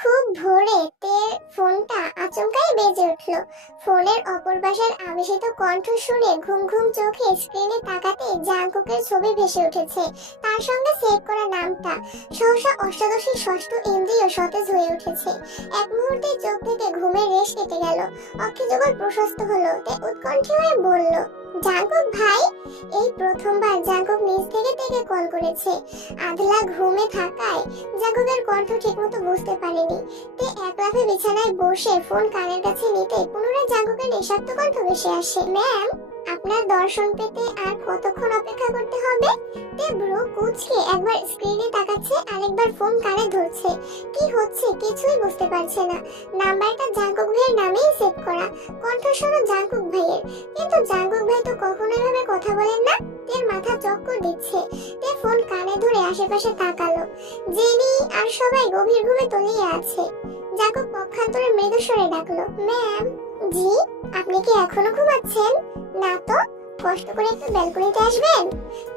খুব ভোরে তের ফোনটা আচমকাই বেজে উঠল। ফোনের অপর পাশের আবেশিত কণ্ঠ শুনে ঘুম ঘুম চোখে স্ক্রিনে তাকাতে জাংকুকের ছবি ভেসে উঠেছে। তার সঙ্গে সেভ করা নামটা। সহসা অষ্টাদশীর ষষ্ঠ ইন্দ্রিয় সতেজ হয়ে উঠেছে। এক মুহূর্তে চোখ থেকে ঘুমের রেশ কেটে গেল। অক্ষিযুগল প্রশস্ত হলো। তে উৎকণ্ঠী হয়ে বলল, জাংকুক ভাই। এই প্রথমবার জাংকুক নিজ থেকে কল করেছে। আধলা ঘুমে থাকায় জাংকুকের কণ্ঠ ঠিকমতো বুঝতে পারেনি। তে এক লাফে বিছানায় বসে ফোন কানের কাছে নিতে পুনরায় জাংকুকের নিঃশব্দ কণ্ঠ ভেসে আসে। ম্যাম, আপনার দর্শন পেতে আর কতক্ষণ অপেক্ষা করতে হবে? তে ব্রো কুঁচকে একবার স্ক্রিনে তাকাচ্ছে, আরেকবার ফোন কানে ধরছে। কি হচ্ছে কিছুই বুঝতে পারছে না। নাম্বারটা জাংকুক ভাইয়ের নামেই সেভ করা। কণ্ঠস্বরও জাংকুক ভাইয়ের, কিন্তু জাংকুক ভাই তো কখনো এভাবে কথা বলেন না। তের মাথা চক্কর দিচ্ছে। তে ফোন কানে ধরে আশেপাশে তাকালো। জেনি আর সবাই গভীর ঘুমে তলিয়ে আছে। জাংকুক পক্ষান্তরে মৃদু স্বরে ডাকলো, ম্যাম। জি, আপনি কি এখনো ঘুমাচ্ছেন? না তো, কষ্ট করে একটু ব্যালকনিতে আসবেন।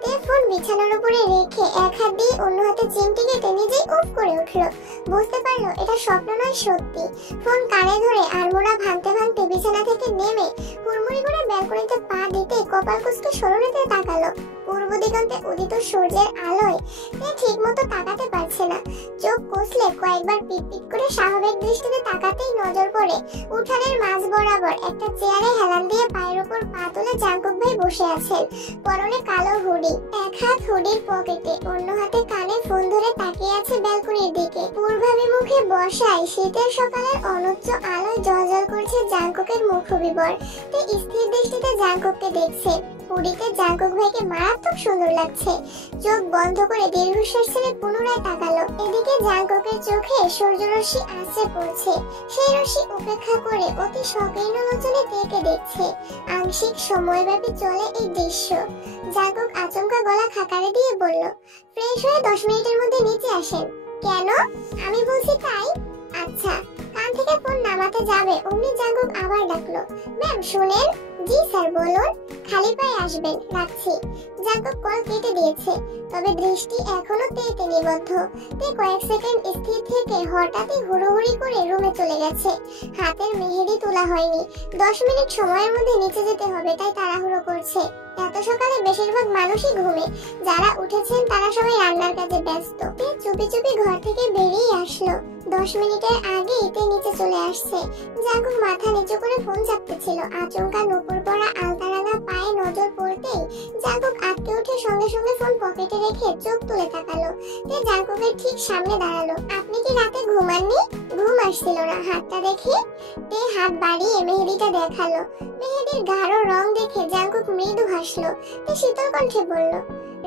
তে ফোন বিছানার উপরে রেখে এক হাত দিয়ে অন্য হাতে চিমটি কেটে নিজেই উফ করে উঠলো। বুঝতে পারলো এটা স্বপ্ন নয়, সত্যি। ফোন কানে ধরে আড়মোড়া ভাঙতে ভাঙতে বিছানা থেকে নেমে হুড়মুড়ি করে ব্যালকনিতে পা দিতে কপাল কুঁচকে সরণিতে তাকালো। পূর্ব দিগন্তে উদিত সূর্যের আলোয় তে ঠিক মতো তাকাতে পারছে না। চোখ কষলে কয়েকবার পিটপিট করে স্বাভাবিক দৃষ্টিতে তাকাতেই নজর পড়ে উঠানের মাঝ বরাবর একটা চেয়ারে হেলান দিয়ে পায়ের উপর পা তুলে জাংকুক ভাই বসে আছেন। পরনে কালো হুডি, এক হাত হুডির পকেটে, অন্য হাতে কানে ফোন ধরে তাকিয়ে আছে ব্যালকনির দিকে। পূর্বাভিমুখে বসায় শীতের সকালের অনুচ্চ আলোয় জ্বলজ্বল করছে জাংকুকের মুখবিবর। তে স্থির দৃষ্টিতে জাংকুককে দেখছে। হুডিতে জাংকুক ভাইকে মারাত্মক সুন্দর লাগছে। চোখ বন্ধ করে দীর্ঘশ্বাস ছেড়ে পুনরায় তাকালো। এদিকে জাংকুকের চোখে সূর্যরশ্মি আছড়ে পড়ছে। সেই রশ্মি উপেক্ষা করে অতি সংকীর্ণ লোচনে তেকে দেখছে। আংশিক সময়ব্যাপী চলে এই দৃশ্য। জাংকুক আচমকা গলা খাকারে দিয়ে বলল, ফ্রেশ হয়ে 10 মিনিটের মধ্যে নিচে আসেন। কেন? আমি বলছি তাই। আচ্ছা। কান থেকে ফোন নামাতে যাবে অমনি জাংকুক আবার ডাকলো, ম্যাম শুনেন। জি স্যার বলুন। খালি পায়ে আসবেন, রাখছি। জাংকুক কল কেটে দিয়েছে, তবে দৃষ্টি এখনো তেতে নিবদ্ধ। তে কয়েক সেকেন্ড স্থির থেকে হঠাৎই হুড়োহুড়ি করে রুমে চলে গেছে। হাতের মেহেদি তোলা হয়নি। 10 মিনিট সময়ের মধ্যে নিচে যেতে হবে, তাই তাড়াহুড়ো করছে। এত সকালে বেশিরভাগ মানুষই ঘুমে। যারা উঠেছেন তারা সবাই রান্নার কাজে ব্যস্ত। তে চুপি চুপি ঘর থেকে বেরিয়ে আসলো। 10 মিনিটের আগেই তে নিচে চলে আসছে। জাংকুক মাথা নিচু করে ফোন চাপতেছিল। আচমকা নুপুর পরা আলতারাঙা পায়ে নজর পড়তেই জাংকুক আটকে উঠে সঙ্গে সঙ্গে ফোন পকেটে রেখে চোখ তুলে তাকালো। তে জাংকুকের ঠিক সামনে দাঁড়ালো। আপনি কি রাতে ঘুমাননি? ঘুম আসছিল না হাতটা দেখে। তে হাত বাড়িয়ে মেহেদিটা দেখালো। মেহেদির গাঢ় রং দেখে জাংকুক মৃদু হাসলো। তে শীতল কণ্ঠে বলল,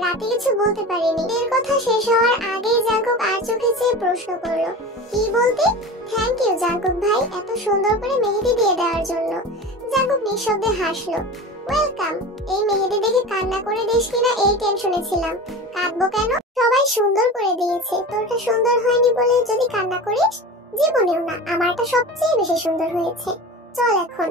রাতে কিছু বলতে পারিনি। এর কথা শেষ হওয়ার আগেই জাংকুক আর চোখে চেয়ে প্রশ্ন করলো, কি বলতে? থ্যাংক ইউ জাংকুক ভাই, এত সুন্দর করে মেহেদি দিয়ে দেওয়ার জন্য। জাংকুক নিঃশব্দে হাসলো। ওয়েলকাম। এই মেহেদি দেখে কান্না করে দিস কিনা এই টেনশনে ছিলাম। কাঁদবো কেন? সবাই সুন্দর করে দিয়েছে, তোরটা সুন্দর হয়নি বলে যদি কান্না করিস? জীবনেও না, আমারটা সবচেয়ে বেশি সুন্দর হয়েছে। চল এখন।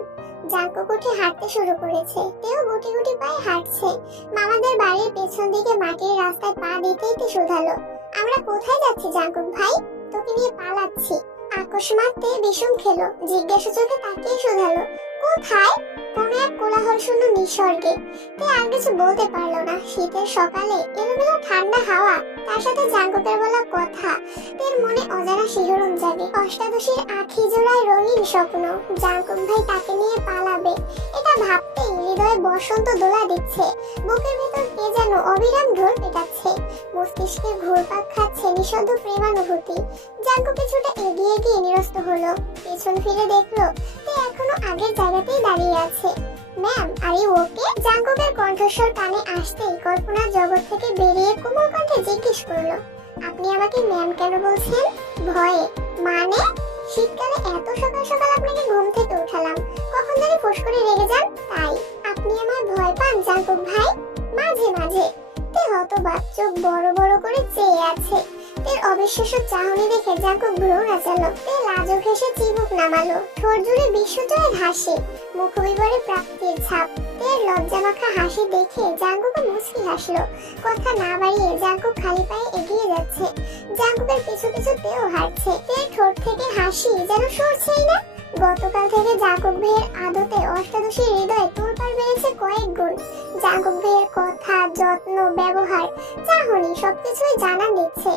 জাংকুক উঠে হাঁটতে শুরু করেছে। তেও গুটি গুটি পায়ে হাঁটছে। মামাদের বাড়ির পেছন দিকে মাটির রাস্তায় পা দিতেই তে শুধালো, আমরা কোথায় যাচ্ছি জাংকুক ভাই? তোকে নিয়ে পালাচ্ছি। আকস্মাত তে বিষম খেলো। জিজ্ঞাসা চোখে তাকিয়ে শুধালো, কোথায়? কোন এক কোলাহল শূন্য নিঃস্বর্গে। তে আর কিছু বলতে পারলো না। শীতের সকালে এলোমেলো ঠান্ডা হাওয়া, তার সাথে জাংকুকের বলা কথা। তের মনে অজানা শিহরণ জাগে। অষ্টাদশীর আখি জোড়ায় রঙিন স্বপ্ন। জাংকুক ভাই তাকে নিয়ে পালাবে, এটা ভাবতেই হৃদয়ে বসন্ত দোলা দিচ্ছে। বুকের ভেতর কে যেন অবিরাম ঢোল পেটাচ্ছে। মস্তিষ্কে ঘুরপাক খাচ্ছে নিঃশব্দ প্রেমানুভূতি। জাংকুক কিছুটা এগিয়ে গিয়ে নিরস্ত হলো। পেছন ফিরে দেখলো তে এখনো আগের জায়গাতেই দাঁড়িয়ে আছে। Ma'am, are you okay? জাংকুকের কণ্ঠস্বর কানে আসতেই কল্পনার জগৎ থেকে বেরিয়ে কোমল কণ্ঠে জিজ্ঞেস করলো, আপনি আমাকে ম্যাম কেন বলছেন? ভয়ে? মানে? শীতকালে এত সকাল সকাল আপনাকে ঘুম থেকে উঠালাম, কখন জানি ফোঁস করে রেগে যান, তাই। আপনি আমায় ভয় পান জাংকুক ভাই? মাঝে মাঝে। তে হতবাক, চোখ বড় বড় করে চেয়ে আছে। তের অবিশ্বাস্য চাহনি দেখে জাঙ্কুক ভ্রু নাচালো। তে লাজুক হেসে চিবুক নামালো, ঠোঁট জুড়ে বিশ্বজয়ের হাসি, মুখবিবরে প্রাপ্তির ছাপ। তের লজ্জামাখা হাসি দেখে জাঙ্কুক মুচকি হাসলো। কথা না বাড়িয়ে জাঙ্কুক খালি পায়ে এগিয়ে যাচ্ছে। জাঙ্কুকের পিছু পিছু তেও হাঁটছে। তের ঠোঁট থেকে হাসি যেন সরছেই না। গতকাল থেকে জাঙ্কুক ভাইয়ের আদতে অষ্টাদশীর হৃদয়ে তোলপাড় বেড়েছে কয়েক গুণ। জাঙ্কুক ভাইয়ের কথা, যত্ন, ব্যবহার, চাহনি সবকিছুই জানান দিচ্ছে।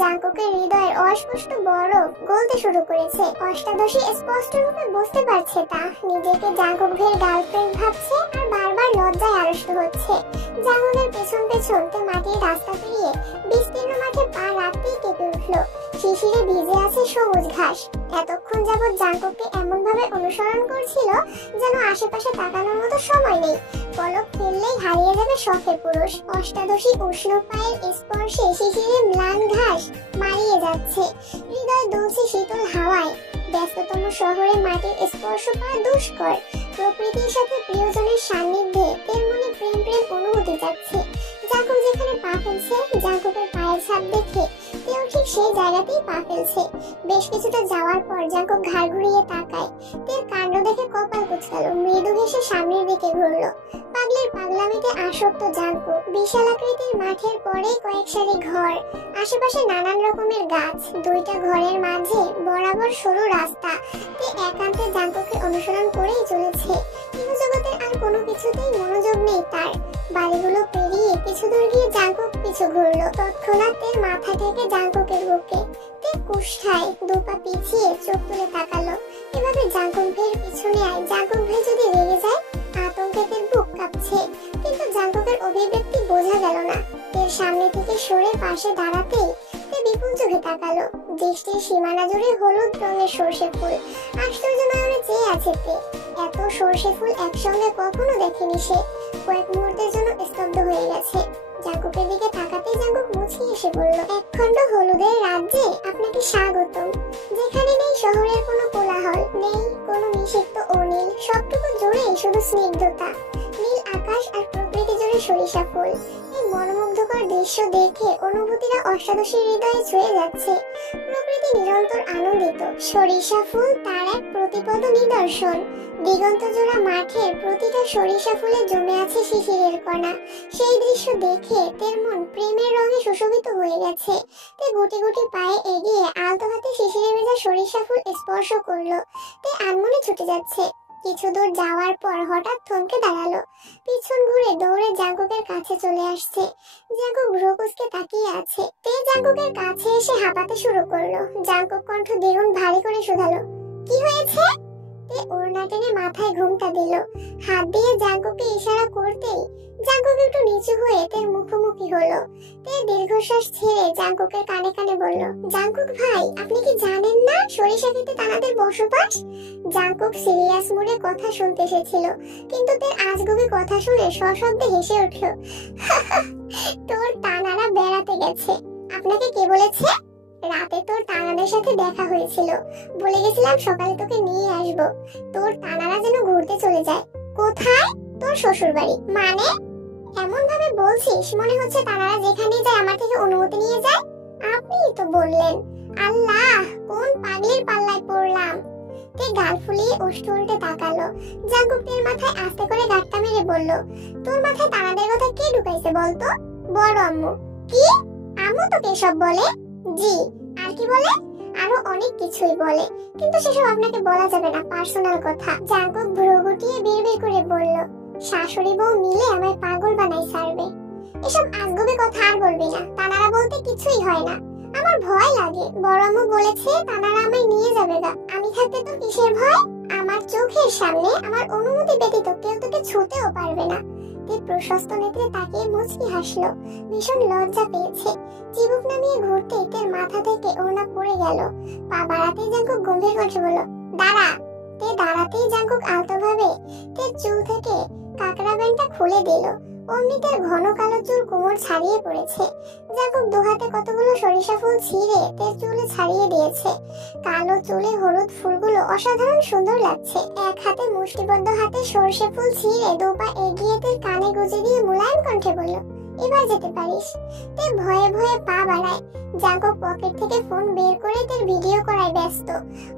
জাঙ্কুকের হৃদয়ের অস্পষ্ট বরফ গলতে শুরু করেছে। অষ্টাদশী স্পষ্ট রূপে বুঝতে পারছে তা। নিজেকে জাঙ্কুক ভাইয়ের গার্লফ্রেন্ড ভাবছে আর বারবার লজ্জায় আড়ষ্ট হচ্ছে। জাঙ্কুকের পেছন পেছন তে মাটির রাস্তা পেরিয়ে বিস্তীর্ণ মাঠে পা রাখতেই কেঁপে উঠল। শিশিরে ভিজে আছে সবুজ ঘাস। এতক্ষণ যাবৎ জাঙ্কুককে এমন ভাবে অনুসরণ করছিল যেন আশেপাশে তাকানোর মতো সময় নেই। পলক ফেললেই হারিয়ে যাবে শখের পুরুষ। অষ্টাদশী উষ্ণ পায়ের স্পর্শে শিশিরে ম্লান ঘাস মারিয়ে যাচ্ছে। হৃদয় দুলছে শীতল হাওয়ায়। ব্যস্ততম শহরে মাটির স্পর্শ পাওয়া দুষ্কর। প্রকৃতির সাথে প্রিয়জনের সান্নিধ্যে তের মনে প্রেম প্রেম অনুভূতি যাচ্ছে। জাঙ্কুক যেখানে পা ফেলছে, জাঙ্কুকের পায়ের ছাপ দেখে তেও ঠিক সেই জায়গাতেই পা ফেলছে। বেশ কিছুটা যাওয়ার পর জাঙ্কুক ঘাড় ঘুরিয়ে তাকায়। তের কাণ্ড দেখে কপাল কুঁচকালো, মৃদু হেসে সামনের দিকে ঘুরলো। পাগলের পাগলামিতে আসক্ত জাঙ্কুক। বিশাল আকৃতির মাঠের পরেই কয়েক সারি ঘর, আশেপাশে নানান রকমের গাছ। দুইটা ঘরের মাঝে বরাবর সরু রাস্তা। তে একান্তে জাঙ্কুককে অনুসরণ করেই চলেছে। ইহজগতের আর কোনো কিছুতেই মনোযোগ নেই তার। বাড়িগুলো পেরিয়ে কিছু দূর গিয়ে জাঙ্কুক পিছু ঘুরলো। তৎক্ষণাৎ তের মাথা থেকে জাঙ্কুকের বুকে। তে কুষ্ঠায় দুপা পিছিয়ে চোখ তুলে তাকালো। এভাবে জাঙ্কুক ভাইয়ের পিছনে আয়। জাঙ্কুক ভাই যদি রেগে যায়? আতঙ্কে তের বুক কাঁপছে, কিন্তু জাঙ্কুকের অভিব্যক্তি বোঝা গেল না। তের সামনে থেকে সরে পাশে দাঁড়াতেই তে বিপুল চোখে তাকালো। দৃষ্টির সীমানা জুড়ে হলুদ রঙের সর্ষে ফুল। আশ্চর্য নয়নে চেয়ে আছে তে। এত সর্ষে ফুল একসঙ্গে কখনো দেখেনি সে। কয়েক মুহূর্তের জন্য স্তব্ধ হয়ে গেছে। জাঙ্কুকের দিকে তাকাতেই জাঙ্কুক মুচকি এসে বলল, একখণ্ড হলুদের রাজ্যে আপনাকে স্বাগতম। যেখানে নেই শহরের কোনো কোলাহল, নেই কোনো নিষিক্ত অনিল, সবটুকু জুড়ে শুধু স্নিগ্ধতা। নীল আকাশ আর প্রকৃতি জুড়ে সরিষা ফুল। এই মনোমুগ্ধকর দৃশ্য দেখে অনুভূতিরা অষ্টাদশীর হৃদয়ে ছুঁয়ে যাচ্ছে। প্রকৃতি নিরন্তর আনন্দিত। সরিষা ফুল তার এক প্রতিপদ নিদর্শন। দিগন্ত জোড়া মাঠের প্রতিটা সরিষা ফুলে জমে আছে শিশিরের কণা। সেই দৃশ্য দেখে তের মন প্রেমের রঙে সুশোভিত হয়ে গেছে। তে গুটি গুটি পায়ে এগিয়ে আলতো হাতে শিশিরে ভেজা সরিষা ফুল স্পর্শ করলো। তে আনমনে ছুটে যাচ্ছে। কিছু দূর যাওয়ার পর হঠাৎ থমকে দাঁড়ালো। পিছন ঘুরে দৌড়ে জাঙ্কুকের কাছে চলে আসছে। জাঙ্কুক ভ্রু কুঁচকে তাকিয়ে আছে। তে জাঙ্কুকের কাছে এসে হাঁপাতে শুরু করলো। জাঙ্কুক কণ্ঠ দ্বিগুণ ভারী করে শুধালো, কি হয়েছে? তে ওড়না টেনে মাথায় ঘুমটা দিল। হাত দিয়ে জাঙ্কুককে ইশারা করতেই জাঙ্কুক একটু নিচু হয়ে তের মুখোমুখি হলো। তে দীর্ঘশ্বাস ছেড়ে জাঙ্কুকের কানে কানে বলল, জাঙ্কুক ভাই, আপনি কি জানেন না সরিষা খেতে তানাদের বসবাস? জাঙ্কুক সিরিয়াস মুডে কথা শুনতে এসেছিল, কিন্তু তের আজগুবি কথা শুনে সশব্দে হেসে উঠল। তোর তানারা বেড়াতে গেছে। আপনাকে কে বলেছে? রাতে তোর তানাদের সাথে দেখা হয়েছিল। বলে গেছিলাম সকালে তোকে নিয়ে আসবো। তোর তানারা যেন ঘুরতে চলে যায়। কোথায়? তোর শ্বশুর বাড়ি। মানে? এমন ভাবে বলছিস মনে হচ্ছে তানারা যেখানে যায় আমার থেকে অনুমতি নিয়ে যায়। আপনিই তো বললেন। আল্লাহ, কোন পাগলের পাল্লায় পড়লাম। তে গাল ফুলিয়ে ওষ্ঠ উল্টে তাকালো। জাঙ্কুকের মাথায় আস্তে করে গাঁটটা মেরে বলল, তোর মাথায় তানাদের কথা কে ঢুকাইছে বলতো? বড় আম্মু। কি? আম্মু তোকে এসব বলে? জি। আর কি বলে? আরো অনেক কিছুই বলে, কিন্তু সেসব আপনাকে বলা যাবে না, পার্সোনাল কথা। জাঙ্কুক ভ্রু গুটিয়ে বিড়বিড় করে বলল, শাশুড়ি বউ মিলে আমায় পাগল বানাই ছাড়বে। এসব আজগুবি কথা আর বলবি না। তানারা বলতে কিছুই হয় না। আমার ভয় লাগে। বড় আম্মু বলেছে তানারা আমায় নিয়ে যাবে গা। আমি থাকতে তোর কিসের ভয়? আমার চোখের সামনে আমার অনুমতি ব্যতীত কেউ তোকে ছুঁতেও পারবে না। তে প্রশস্ত নেত্রে তাকিয়ে মুচকি হাসলো। ভীষণ লজ্জা পেয়েছে। চিবুক নামিয়ে ঘুরতে তের মাথা থেকে ওড়না পড়ে গেল। পা বাড়াতেই জাঙ্কুক গম্ভীর কণ্ঠে বলল, দাঁড়া। তে দাঁড়াতেই জাঙ্কুক আলতো ভাবে তের চুল থেকে কাকড়া ব্যান্ডটা খুলে দিল। অমনি তের ঘন কালো চুল কোমর ছাড়িয়ে পড়েছে। জাঙ্কুক দুহাতে কতগুলো সরিষা ফুল ছিঁড়ে তের চুলে ছাড়িয়ে দিয়েছে। কালো চুলে হলুদ ফুলগুলো অসাধারণ সুন্দর লাগছে। এক হাতে মুষ্টিবদ্ধ হাতে সরষে ফুল ছিঁড়ে দুপা এগিয়ে তের কানে গুজে দিয়ে মুলায়ম কণ্ঠে বলল, এবার যেতে পারিস। তে ভয়ে ভয়ে পা বাড়ায়। জাঙ্কুক পকেট থেকে ফোন বের করে তার ভিডিও করায় ব্যস্ত।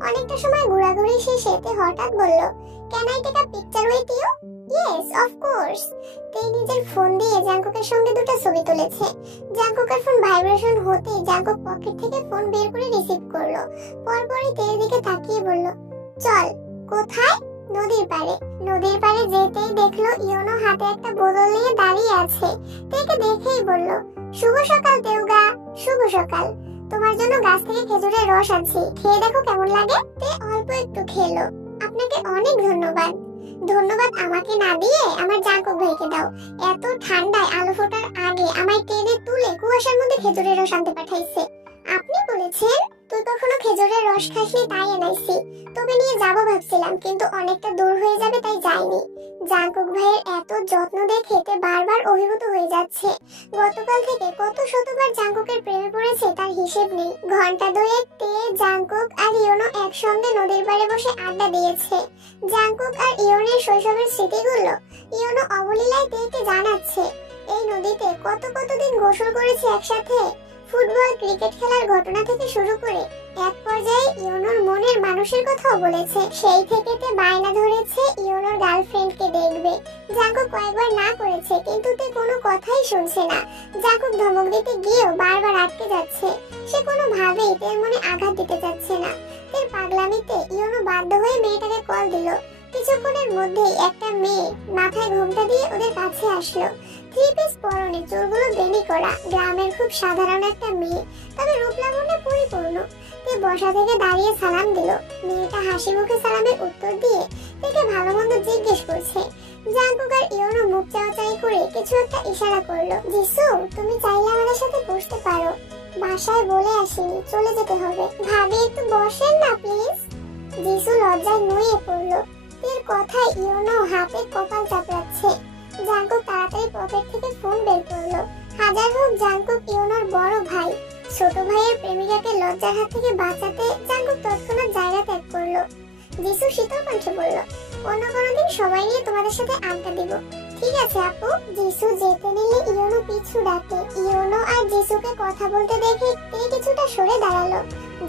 অনেকটা সময় ঘোরাঘুরি শেষে তে হঠাৎ বলল, can I take a picture with you? Yes of course. তে নিজের ফোন দিয়ে জাঙ্কুকের সঙ্গে দুটো ছবি তুলেছে। জাঙ্কুকের ফোন ভাইব্রেশন হতেই জাঙ্কুক পকেট থেকে ফোন বের করে রিসিভ করলো। পরপরই তের দিকে তাকিয়ে বলল, চল। কোথায়? নদীর পাড়ে। নদীর পাড়ে যেতেই দেখলো ইয়োনো হাতে একটা বোতল নিয়ে দাঁড়িয়ে আছে। তেকে দেখেই বলল, শুভ সকাল তেওগা। শুভ সকাল। তোমার জন্য গাছ থেকে খেজুরের রস আনছি, খেয়ে দেখো কেমন লাগে। তে অল্প একটু খেলো। আপনাকে অনেক ধন্যবাদ। ধন্যবাদ আমাকে না দিয়ে আমার জাঙ্কুক ভাইকে দাও। এত ঠান্ডায় আলো ফোটার আগে আমায় টেনে তুলে কুয়াশার মধ্যে খেজুরের রস আনতে পাঠাইছে। আপনি বলেছেন তুই কখনো খেজুরের রস খাসনি, তাই এনাইছি। তবে নিয়ে যাবো ভাবছিলাম, কিন্তু অনেকটা দূর হয়ে যাবে তাই যাইনি। জাঙ্কুক ভাইয়ের এত যত্ন দেখে তে বারবার অভিভূত হয়ে যাচ্ছে। গতকাল থেকে কত শতবার জাঙ্কুকের প্রেমে পড়েছে তার হিসেব নেই। ঘন্টা দুয়েক তে, জাঙ্কুক আর ইয়োনো একসঙ্গে নদীর পাড়ে বসে আড্ডা দিয়েছে। জাঙ্কুক আর ইয়োনের শৈশবের স্মৃতিগুলো ইয়োনো অবলীলায় তেকে জানাচ্ছে। এই নদীতে কতদিন গোসল করেছে একসাথে। ফুটবল ক্রিকেট খেলার ঘটনা থেকে শুরু করে এক পর্যায়ে ইয়োনোর মনের মানুষের কথাও বলেছে। সেই থেকে তে বায়না ধরেছে ইয়োনোর গার্লফ্রেন্ডকে দেখবে। জাঙ্কুক কয়েকবার না করেছে, কিন্তু তে কোনো কথাই শুনছে না। জাঙ্কুক ধমক দিতে গিয়েও বারবার আটকে যাচ্ছে। সে কোনোভাবেই তের মনে আঘাত দিতে চাচ্ছে না। তের পাগলামিতে ইয়োনো বাধ্য হয়ে মেয়েটাকে কল দিল। কিছুক্ষণের মধ্যেই একটা মেয়ে মাথায় ঘোমটা দিয়ে ওদের কাছে আসলো। থ্রি পিস পরনে, চুলগুলো বেনি করা, গ্রামের খুব সাধারণ একটা মেয়ে, তবে রূপ লাবণ্যে পরিপূর্ণ। তে বসা থেকে দাঁড়িয়ে সালাম দিল। মেয়েটা হাসি মুখে সালামের উত্তর দিয়ে থেকে ভালো মন্দ জিজ্ঞেস করছে। জাঙ্কুক আর ইয়োনো মুখ চাওয়াচাই করে কিছু একটা ইশারা করলো। যিসু, তুমি চাইলে আমাদের সাথে বসতে পারো। বাসায় বলে আসিনি, চলে যেতে হবে। ভাবি একটু বসেন না প্লিজ। যিসু লজ্জায় নুয়ে পড়লো। তের কথায় ইয়োনো হাতে কপাল চাপড়াচ্ছে। জাঙ্কুক তাড়াতাড়ি পকেট থেকে ফোন বের করলো। হাজার হোক জাঙ্কুক ইয়োনোর বড় ভাই। ছোট ভাইয়ের প্রেমিকাকে লজ্জার হাত থেকে বাঁচাতে জাঙ্কুক তৎক্ষণাৎ জায়গা ত্যাগ করলো। যিসু শীতল কণ্ঠে বলল, অন্য কোনোদিন সবাই নিয়ে তোমাদের সাথে আড্ডা দিব। ঠিক আছে আপু। যিসু যেতে নিলে ইয়োনো পিছু ডাকে। ইয়োনো আর যিসুকে কথা বলতে দেখে তে কিছুটা সরে দাঁড়ালো।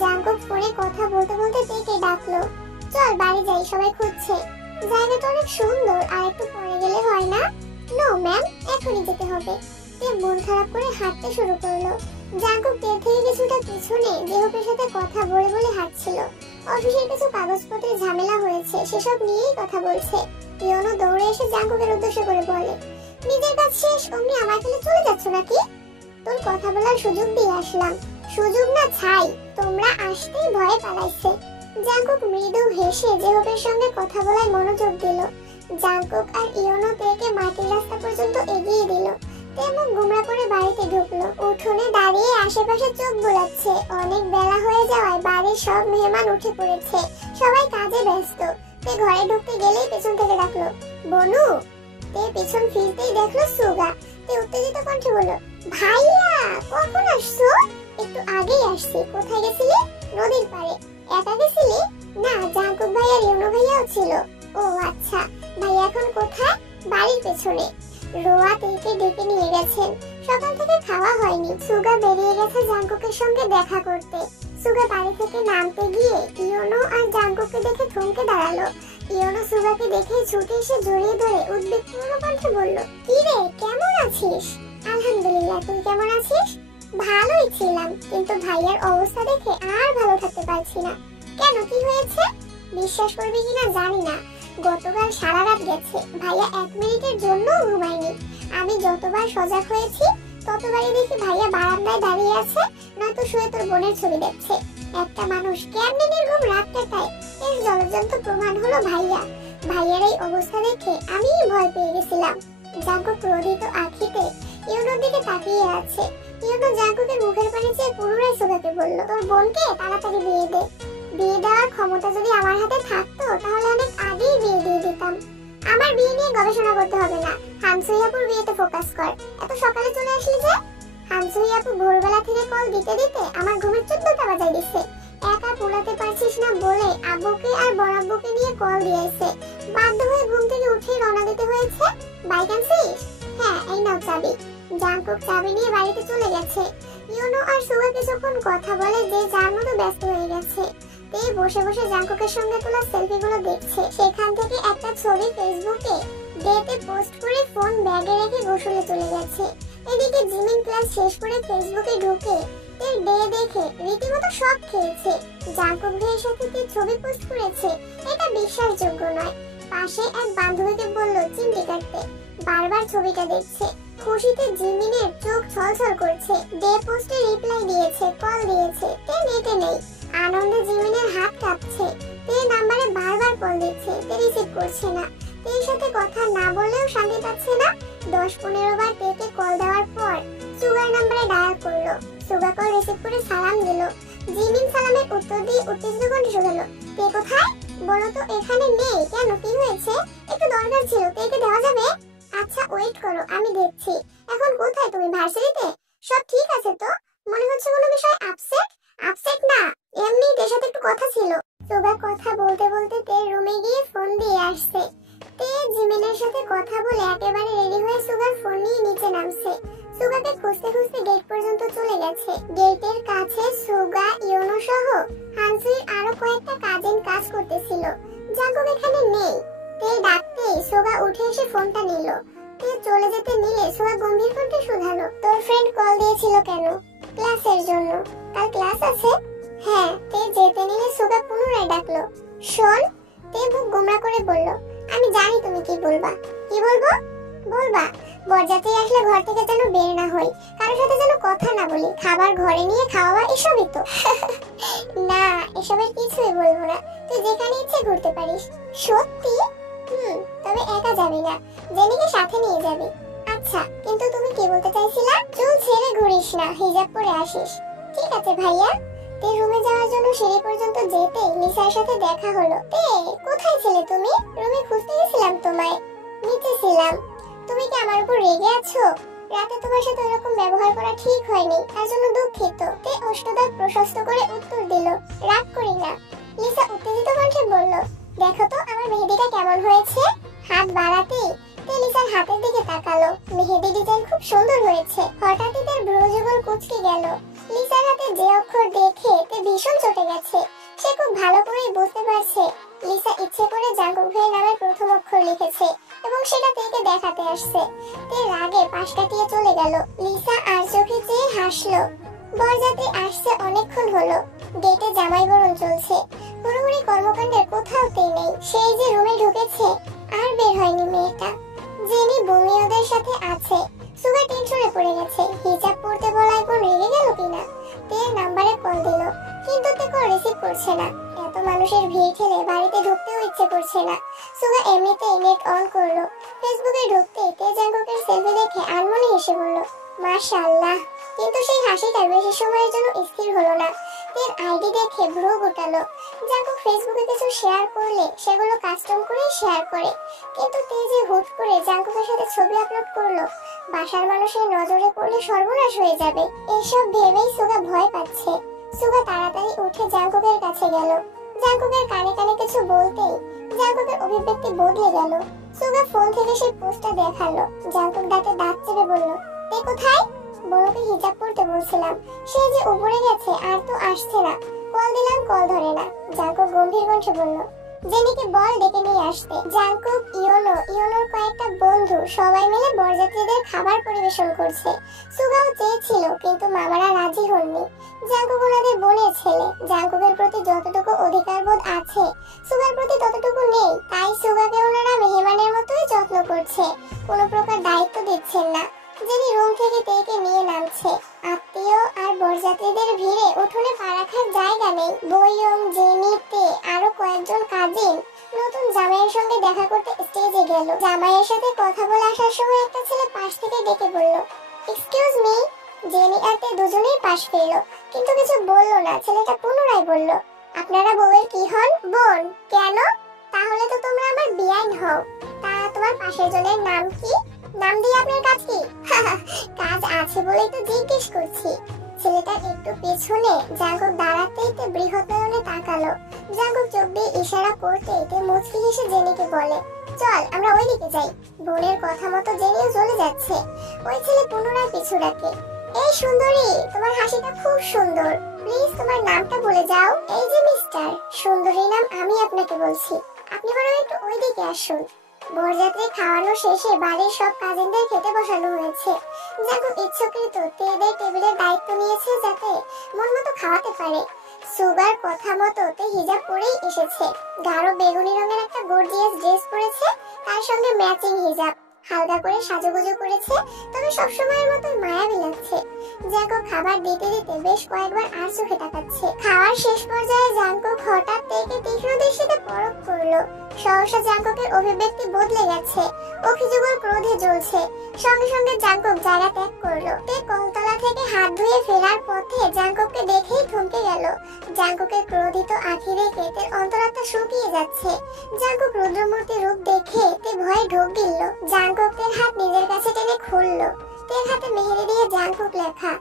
জাঙ্কুক ফোনে কথা বলতে বলতে তেকে ডাকলো, চল বাড়ি যাই, সবাই খুঁজছে। জায়গাটা অনেক সুন্দর, আর একটু পরে গেলে হয় না? নো ম্যাম, এখনই যেতে হবে। তে মন খারাপ করে হাঁটতে শুরু করলো। জাঙ্কুক তে থেকে কিছুটা পিছনে জেহপের সাথে কথা বলে বলে হাঁটছিল। অফিসের কিছু কাগজপত্রের ঝামেলা হয়েছে, সেসব নিয়েই কথা বলছে। ইয়োনো দৌড়ে এসে জাঙ্কুকের উদ্দেশ্য করে বলে, নিজের কাজ শেষ অমনি আমার ফেলে চলে যাচ্ছ নাকি? তোর কথা বলার সুযোগ দিয়ে আসলাম। সুযোগ না ছাই, তোমরা আসতেই ভয়ে পালাইছে। জাঙ্কুক মৃদু হেসে জেহপের সঙ্গে কথা বলায় মনোযোগ দিল। জাঙ্কুক আর ইয়োনো তেকে মাটির রাস্তা পর্যন্ত এগিয়ে দিল। তে মুখ গুমরা করে বাড়িতে ঢুকলো। উঠোনে দাঁড়িয়ে আশেপাশে চোখ বোলাচ্ছে। অনেক বেলা হয়ে যাওয়ায় বাড়ির সব মেহমান উঠে পড়েছে। সবাই কাজে ব্যস্ত। তে ঘরে ঢুকতে গেলেই পেছন থেকে ডাকলো, বনু। তে পেছন ফিরতেই দেখলো সুগা। তে উত্তেজিত কণ্ঠে বলল, ভাইয়া কখন আসছো? একটু আগেই আসছি। কোথায় গেছিলি? নদীর পাড়ে। একা গেছিলি? না, জাঙ্কুক ভাই আর ইয়োনো ভাইয়াও ছিল। ও আচ্ছা। ভাই এখন কোথায়? বাড়ির পেছনে। রোয়া তেকে ডেকে নিয়ে গেছেন। সকাল থেকে খাওয়া হয়নি। সুগা বেরিয়ে গেছে জাঙ্কুকের সঙ্গে দেখা করতে। সুগা বাড়ি থেকে নামতে গিয়ে ইয়োনো আর জাঙ্কুককে দেখে থমকে দাঁড়ালো। ইয়োনো সুগাকে দেখে ছুটে এসে জড়িয়ে ধরে উদ্বিগ্ন কণ্ঠে বলল, কি রে, কেমন আছিস? আলহামদুলিল্লাহ, তুই কেমন আছিস? ভালোই ছিলাম, কিন্তু ভাইয়ার অবস্থা দেখে আর ভালো থাকতে পারছি না। কেন, কি হয়েছে? বিশ্বাস করবি কিনা জানি না, গতকাল সারা রাত গেছে। ভাইয়া 1 মিনিটের জন্য ঘুমায়নি। আমি যতবার সজাগ হয়েছি ততবারই দেখি ভাইয়া বারান্দায় দাঁড়িয়ে আছে, নয়তো শুয়ে তোর বোনের ছবি দেখছে। একটা মানুষ কেমনে নির্ঘুম রাত কাটায়, এর জ্বলজ্বন্ত প্রমাণ হলো ভাইয়া। ভাইয়ার এই অবস্থা দেখে আমি ভয় পেয়ে গেছিলাম। জাঙ্কুক ক্রোধিত আঁখিতে ইয়োনোর দিকে তাকিয়ে আছে। ইয়োনো জাঙ্কুকের মুখের পানে চেয়ে পুনরায় সুগাকে বলল, তোর বোনকে তাড়াতাড়ি বিয়ে দে। বিয়ে দেওয়ার ক্ষমতা যদি আমার হাতে থাকতো তাহলে অনেক আগেই বিয়ে দিয়ে দিতাম। আমার বিয়ে নিয়ে গবেষণা করতে হবে না, হানসুই আপুর বিয়েতে ফোকাস কর। এত সকালে চলে আসলি যে? হানসুই আপু ভোরবেলা থেকে কল দিতে দিতে আমার ঘুমের 14টা বাজায় দিচ্ছে। একা পোলাতে পারছিস না বলে আব্বুকে আর বড়াব্বুকে নিয়ে কল দিয়েছে। বাধ্য হয়ে ঘুম থেকে উঠে রওনা দিতে হয়েছে। বাইক আনছিস? হ্যাঁ, এই নাও চাবি। জাংকুক চাবি নিয়ে বাড়িতে চলে গেছে। ইউনো আর সুগা কিছুক্ষণ কথা বলে, যে যার মতো ব্যস্ত হয়ে গেছে। তে বসে বসে জাংকুকের সঙ্গে তোলা সেলফিগুলো দেখছে। সেখান থেকে একটা ছবি ফেসবুকে ডেতে পোস্ট করে ফোন ব্যাগে রেখে গোসলে চলে গেছে। এদিকে জিমিন ক্লাস শেষ করে ফেসবুকে ঢুকে এর ডে দেখে রীতিমতো শক খেয়েছে। জাংকুক ভাইয়ের সাথে তে ছবি পোস্ট করেছে, এটা বিশ্বাসযোগ্য নয়। পাশে এক বান্ধবীকে বলল চিমটি কাটতে, বারবার ছবিটা দেখছে। খুশিতে জিমিনের চোখ ছলছল করছে। ডে পোস্টে রিপ্লাই দিয়েছে, কল দিয়েছে, তে নেটে নেই। আনন্দে জিমিনের হাত কাঁপছে। তে নাম্বারে বারবার কল দিচ্ছে, তে রিসিভ করছে না। তের সাথে কথা না বললেও শান্তি পাচ্ছে না। 10-15 বার তেকে কল দেওয়ার পর সুগার নাম্বারে ডায়াল করলো। সুগা কল রিসিভ করে সালাম দিল। জিমিন সালামের উত্তর দিয়ে উত্তেজিত কণ্ঠে শুধালো, তে কোথায়? বলো তো। এখানে নেই কেন, কি হয়েছে? একটু দরকার ছিল, তেকে দেওয়া যাবে? আচ্ছা ওয়েট করো, আমি দেখছি। এখন কোথায় তুমি? ভার্সিটিতে? সব ঠিক আছে তো? মনে হচ্ছে কোনো বিষয় আপসেট? আপসেট না, এমনি তের সাথে একটু কথা ছিল। সুগা কথা বলতে বলতে তের রুমে গিয়ে ফোন দিয়ে আসছে। তে জিমিনের সাথে কথা বলে একেবারে রেডি হয়ে সুগার ফোন নিয়ে নিচে নামছে। সুগাকে খুঁজতে খুঁজতে গেট পর্যন্ত চলে গেছে। গেটের কাছে সুগা, ইয়োনো সহ হানসুইর আরো কয়েকটা কাজিন কাজ করতেছিল। জাঙ্কুক এখানে নেই। তে ডাকতেই সুগা উঠে এসে ফোনটা নিল। তে চলে যেতে নিলে সুগা গম্ভীর কণ্ঠে শুধালো, তোর ফ্রেন্ড কল দিয়েছিল কেন? ক্লাসের জন্য। কাল ক্লাস আছে? হ্যাঁ। তে যেতে নিলে সুগা পুনরায় ডাকলো, শোন। তে মুখ গোমরা করে বলল, আমি জানি তুমি কি বলবা। কি বলবো? বলবা বরযাত্রী আসলে ঘর থেকে যেন বের না হই, কারোর সাথে যেন কথা না বলি, খাবার ঘরে নিয়ে খাওয়া, এসবই তো। না, এসবের কিছুই বলবো না। তুই যেখানে ইচ্ছে ঘুরতে পারিস। সত্যি? তবে একা যাবি না, জেনিকে সাথে নিয়ে যাবি। আচ্ছা, কিন্তু তুমি কি বলতে চাইছিলা? চুল ছেড়ে ঘুরিস না, হিজাব পরে আসিস। ঠিক আছে ভাইয়া। তে রুমে যাওয়ার জন্য সিঁড়ি পর্যন্ত যেতেই লিসার সাথে দেখা হলো। তে কোথায় ছিলে তুমি? রুমে খুঁজতে গেছিলাম তোমায়। নিচে ছিলাম। তুমি কি আমার উপর রেগে আছো? রাতে তোমার সাথে এরকম ব্যবহার করা ঠিক হয়নি, তার জন্য দুঃখিত। তে অষ্টদার প্রশস্ত করে উত্তর দিল, রাগ করি না। লিসা উত্তেজিত কণ্ঠে বলল, দেখো তো আমার মেহেদিটা কেমন হয়েছে। হাত বাড়াতেই তে লিসার হাতের দিকে তাকালো। মেহেদি ডিজাইন খুব সুন্দর হয়েছে। হঠাৎই তার ভ্রুযুগল কুঁচকে গেল। লিসার হাতে যে অক্ষর দেখে তে ভীষণ চটে গেছে। সে খুব ভালো করেই বুঝতে পারছে লিসা ইচ্ছে করে জাঙ্কুক ভাইয়ের নামের প্রথম অক্ষর লিখেছে এবং সেটা তেকে দেখাতে আসছে। তে রাগে পাশ কাটিয়ে চলে গেল। লিসা আর চোখে চেয়ে হাসলো। বরযাত্রী আসছে অনেকক্ষণ হলো। গেটে জামাই বরণ চলছে। হুড়োহুড়ি কর্মকাণ্ডের কোথাও তে নেই। সেই যে রুমে ঢুকেছে আর বের হয়নি মেয়েটা। জেনি বমিওদের সাথে আছে। সুগা টেনশনে পড়ে গেছে। হিজাব পড়তে বলায় কোন রেগে গেল কিনা। তের নাম্বারে কল দিল, কিন্তু তে কল রিসিভ করছে না। এত মানুষের ভিড় ঠেলে বাড়িতে ঢুকতেও ইচ্ছে করছে না। সুগা এমনিতেই নেট অন করলো। ফেসবুকে ঢুকতে তে জাঙ্কুকের সেলফি দেখে আনমনে হেসে বলল, মাশাআল্লাহ। কিন্তু সেই হাসিটা বেশি সময়ের জন্য স্থির হলো না। তের আইডি দেখে ভ্রু গুটালো। জাঙ্কুক ফেসবুকে কিছু শেয়ার করলে সেগুলো কাস্টম করে শেয়ার করে, কিন্তু তে যে হুট করে জাঙ্কুকের সাথে ছবি আপলোড করলো, বাসার মানুষের নজরে পড়লে সর্বনাশ হয়ে যাবে। এইসব ভেবেই সুগা ভয় পাচ্ছে। সুগা তাড়াতাড়ি উঠে জাঙ্কুকের কাছে গেল। জাঙ্কুকের কানে কানে কিছু বলতেই জাঙ্কুকের অভিব্যক্তি বদলে গেল। সুগা ফোন থেকে সেই পোস্টটা দেখালো। জাঙ্কুক দাঁতে দাঁত চেপে বলল, তে কোথায়? বড়কে হিজাব পড়তে বলছিলাম, সে যে উপরে গেছে আর তো আসছে না। কল দিলাম, কল ধরে না। জাঙ্কুক গম্ভীর কণ্ঠে বলল, জেনিকে বল ডেকে নিয়ে আসতে। জাঙ্কুক, ইয়োনোর কয়েকটা বন্ধু সবাই মিলে বরযাত্রীদের খাবার পরিবেশন করছে। সুগাও চেয়েছিল, কিন্তু মামারা রাজি হননি। জাঙ্কুক ওনাদের বোনের ছেলে। জাঙ্কুকের প্রতি যতটুকু অধিকারবোধ আছে সুগার প্রতি ততটুকু নেই। তাই সুগাকে ওনারা মেহমানের মতোই যত্ন করছে, কোনো প্রকার দায়িত্ব দিচ্ছেন না। জেনি রুম থেকে তেকে নিয়ে নামছে। আত্মীয় আর বরযাত্রীদের ভিড়ে উঠোনে পা রাখার জায়গা নেই। বইয়ম, জেনি, তে আরো কয়েকজন কাজিন নতুন জামাইয়ের সঙ্গে দেখা করতে স্টেজে গেল। জামাইয়ের সাথে কথা বলে আসার সময় একটা ছেলে পাশ থেকে ডেকে বলল, এক্সকিউজ মি। জেনি আর তে দুজনেই পাশ ফিরল, কিন্তু কিছু বলল না। ছেলেটা পুনরায় বলল, আপনারা বউয়ের কি হন? বোন। কেন? তাহলে তো তোমরা আমার বিয়াইন হও। তা তোমার পাশের জনের নাম কি? নাম দিয়ে আপনার কাজ কি? কাজ আছে বলেই তো জিজ্ঞেস করছি। ছেলেটার একটু পেছনে জাঙ্কুক দাঁড়াতেই তে বৃহৎ নয়নে তাকালো। জাঙ্কুক চোখ দিয়ে ইশারা করতেই তে মুচকি হেসে জেনিকে বলে, চল আমরা ওইদিকে যাই। বোনের কথা মতো জেনেও চলে যাচ্ছে। ওই ছেলে পুনরায় পিছু ডাকে, এই সুন্দরী, তোমার হাসিটা খুব সুন্দর, প্লিজ তোমার নামটা বলে যাও। এই যে মিস্টার, সুন্দরী নাম আমি আপনাকে বলছি, আপনি বরং একটু ওইদিকে আসুন। বরযাত্রী খাওয়ানো শেষে বাড়ির সব কাজিনদের খেতে বসানো হয়েছে। জাঙ্কুক ইচ্ছাকৃত তেদের টেবিলের দায়িত্ব নিয়েছে যাতে মন মতো খাওয়াতে পারে। সুগার কথা মতো তে হিজাব পরেই এসেছে। গাঢ় বেগুনি রঙের একটা গর্জিয়াস ড্রেস পরেছে, তার সঙ্গে ম্যাচিং হিজাব। হালকা করে সাজুগুজু করেছে, তবে সবসময়ের মতো মায়াবী লাগছে। জাঙ্কুক খাবার দিতে দিতে বেশ কয়েকবার আর চোখে তাকাচ্ছে। খাওয়ার শেষ পর্যায়ে জাঙ্কুক হঠাৎ তেকে তীক্ষ্ণ দৃষ্টিতে পরখ করলো। সহসা জাঙ্কুকের অভিব্যক্তি বদলে গেছে, অখিযুগল ক্রোধে জ্বলছে। সঙ্গে সঙ্গে জাঙ্কুক জায়গা ত্যাগ করলো। তে কলতলা থেকে হাত ধুয়ে ফেরার পথে জাঙ্কুককে দেখেই থমকে গেল। জাঙ্কুকের ক্রোধিত আঁখি দেখে তের অন্তরাত্মা শুকিয়ে যাচ্ছে। জাঙ্কুক রুদ্রমূর্তি রূপ দেখে তে ভয়ে ঢোক গিলল। জাঙ্কুক তের হাত নিজের কাছে টেনে খুললো। তের হাতে মেহেদি দিয়ে জাঙ্কুক লেখা।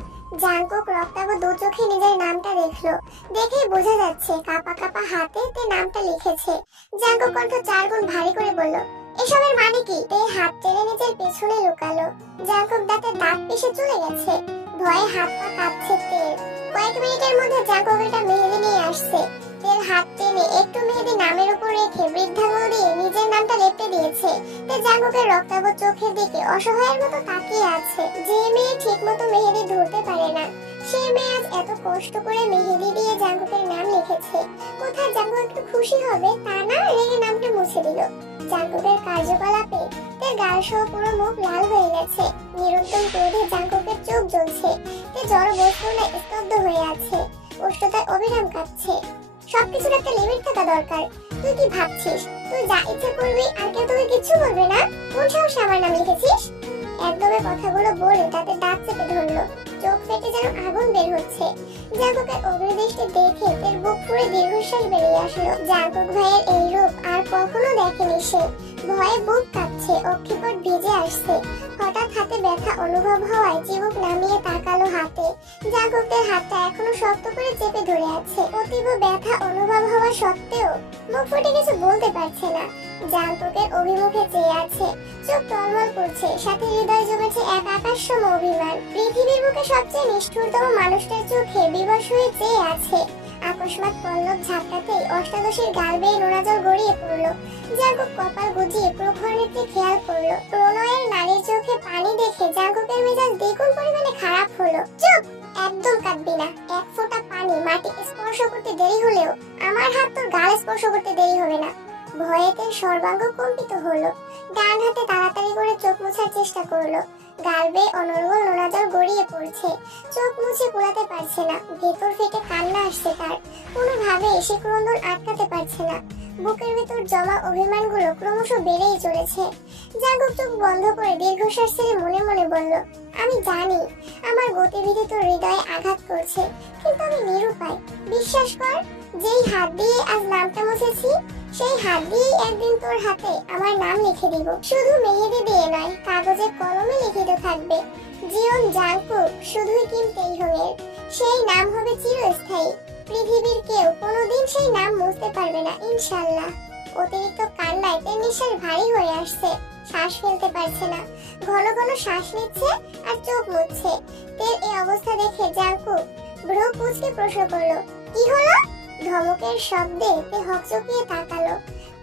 জাঙ্কুক রক্তাভ দু চোখে নিজের নামটা দেখলো। দেখেই বোঝা যাচ্ছে কাপা কাপা হাতে তে নামটা লিখেছে। জাঙ্কুক কণ্ঠ 4 গুণ ভারী করে বলল, এসবের মানে কি? তে হাত টেনে নিজের পেছনে লুকালো। জাঙ্কুক দাঁতের দাঁত পিষে চলে গেছে। ভয়ে হাত পা কাঁপছে তের। কয়েক মিনিটের মধ্যে জাঙ্কুক একটা মেহেদি নিয়ে আসছে। তের হাত টেনে একটু মেহেদি নামের উপর রেখে বৃদ্ধাঙ্গুল দিয়ে নিজের নামটা লেপটে দিয়েছে। তে জাঙ্কুকের রক্তাভ চোখের দিকে অসহায়ের মতো তাকিয়ে আছে। যে মেয়ে ঠিক মতো মেহেদি ধরতে পারে না, সে মেয়ে আজ এত কষ্ট করে মেহেদি দিয়ে জাঙ্কুকের নাম লিখেছে। কোথায় জাঙ্কুক একটু খুশি হবে তা না, রেগে নামটা মুছে দিল। জাঙ্কুকের কার্যকলাপে তে গাল সহ পুরো মুখ লাল হয়ে গেছে। নিরুদ্যম ক্রোধে জাঙ্কুকের চোখ জ্বলছে। তে জড় বস্তু না স্তব্ধ হয়ে আছে, উষ্ণতায় অবিরাম কাঁপছে। সবকিছুর একটা লিমিট থাকা দরকার। তুই কি ভাবছিস তুই যা ইচ্ছে করবি আর কেউ তোকে কিচ্ছু বলবে না? কোন সাহসে আমার নাম লিখেছিস? একদমে কথাগুলো বলে তাতে দাঁত চেপে ধরলো। চোখ ফেটে যেন আগুন বের হচ্ছে। জাঙ্কুকের অগ্নিদৃষ্টি দেখে তের বুক ফুঁড়ে দীর্ঘশ্বাস বেরিয়ে আসলো। জাঙ্কুক ভাইয়ের এই রূপ আর কখনো দেখেনি সে। ভয়ে বুক কাঁপছে, অক্ষিপট ভিজে আসছে। হঠাৎ হাতে ব্যথা অনুভব হওয়ায় চিবুক নামিয়ে তাকালো হাতে। জাঙ্কুকের হাতটা এখনো শক্ত করে চেপে ধরে আছে। অতীব ব্যথা অনুভব হওয়া সত্ত্বেও মুখ ফুটে কিছু বলতে পারছে না। জাঙ্কুকের অভিমুখে চেয়ে আছে, চোখ টলমল করছে, সাথে হৃদয় জমেছে এক আকাশসম অভিমান। পৃথিবীর বুকে সবচেয়ে নিষ্ঠুরতম মানুষটার চোখে বিবশ হয়ে চেয়ে আছে। আকস্মাৎ পল্লব ঝাপটাতেই অষ্টাদশীর গাল বেয়ে নোনা জল গড়িয়ে পড়লো। জাঙ্কুক কপাল গুজিয়ে প্রখর নেত্রে খেয়াল করলো। প্রণয়ের নারীর চোখে পানি দেখে জাঙ্কুকের মেজাজ দ্বিগুণ পরিমাণে খারাপ হলো। চুপ, একদম কাঁদবি না। এক ফোঁটা পানি মাটি স্পর্শ করতে দেরি হলেও আমার হাত তোর গাল স্পর্শ করতে দেরি হবে না। ভয়েতে সর্বাঙ্গ কম্পিত হলো। ডান হাতে তাড়াতাড়ি করে চোখ মোছার চেষ্টা করলো। গাল বেয়ে অনর্গল নোনা জল গড়িয়ে পড়ছে। চোখ মুছে কুলাতে পারছে না। ভেতর ফেটে কান্না আসছে তার। কোনোভাবে সে ক্রন্দন আটকাতে পারছে না। বুকের ভেতর জমা অভিমানগুলো ক্রমশ বেড়েই চলেছে। জাঙ্কুক চোখ বন্ধ করে দীর্ঘশ্বাস ছেড়ে মনে মনে বলল, আমি জানি আমার গতিবিধি তোর হৃদয়ে আঘাত করছে, কিন্তু আমি নিরুপায়। বিশ্বাস কর, যেই হাত দিয়ে আজ নামটা মুছেছি সেই হাত দিয়ে একদিন তোর হাতে আমার নাম লিখে দিব। শুধু মেহেদি দিয়ে নয়, কাগজে কলমে লিখিত থাকবে, জীবন জাঙ্কুক শুধুই কিম তেইহংয়ের। সেই নাম হবে চিরস্থায়ী। পৃথিবীর কেউ কোনোদিন সেই নাম মুছতে পারবে না, ইনশাআল্লাহ। অতিরিক্ত কান্নায় তের নিঃশ্বাস ভারী হয়ে আসছে। শ্বাস ফেলতে পারছে না। ঘন ঘন শ্বাস নিচ্ছে আর চোখ মুছছে। তের এই অবস্থা দেখে জাঙ্কুক ভ্রু কুঁচকে প্রশ্ন করলো, কি হলো? ধমকের শব্দে তে হকচকিয়ে তাকালো।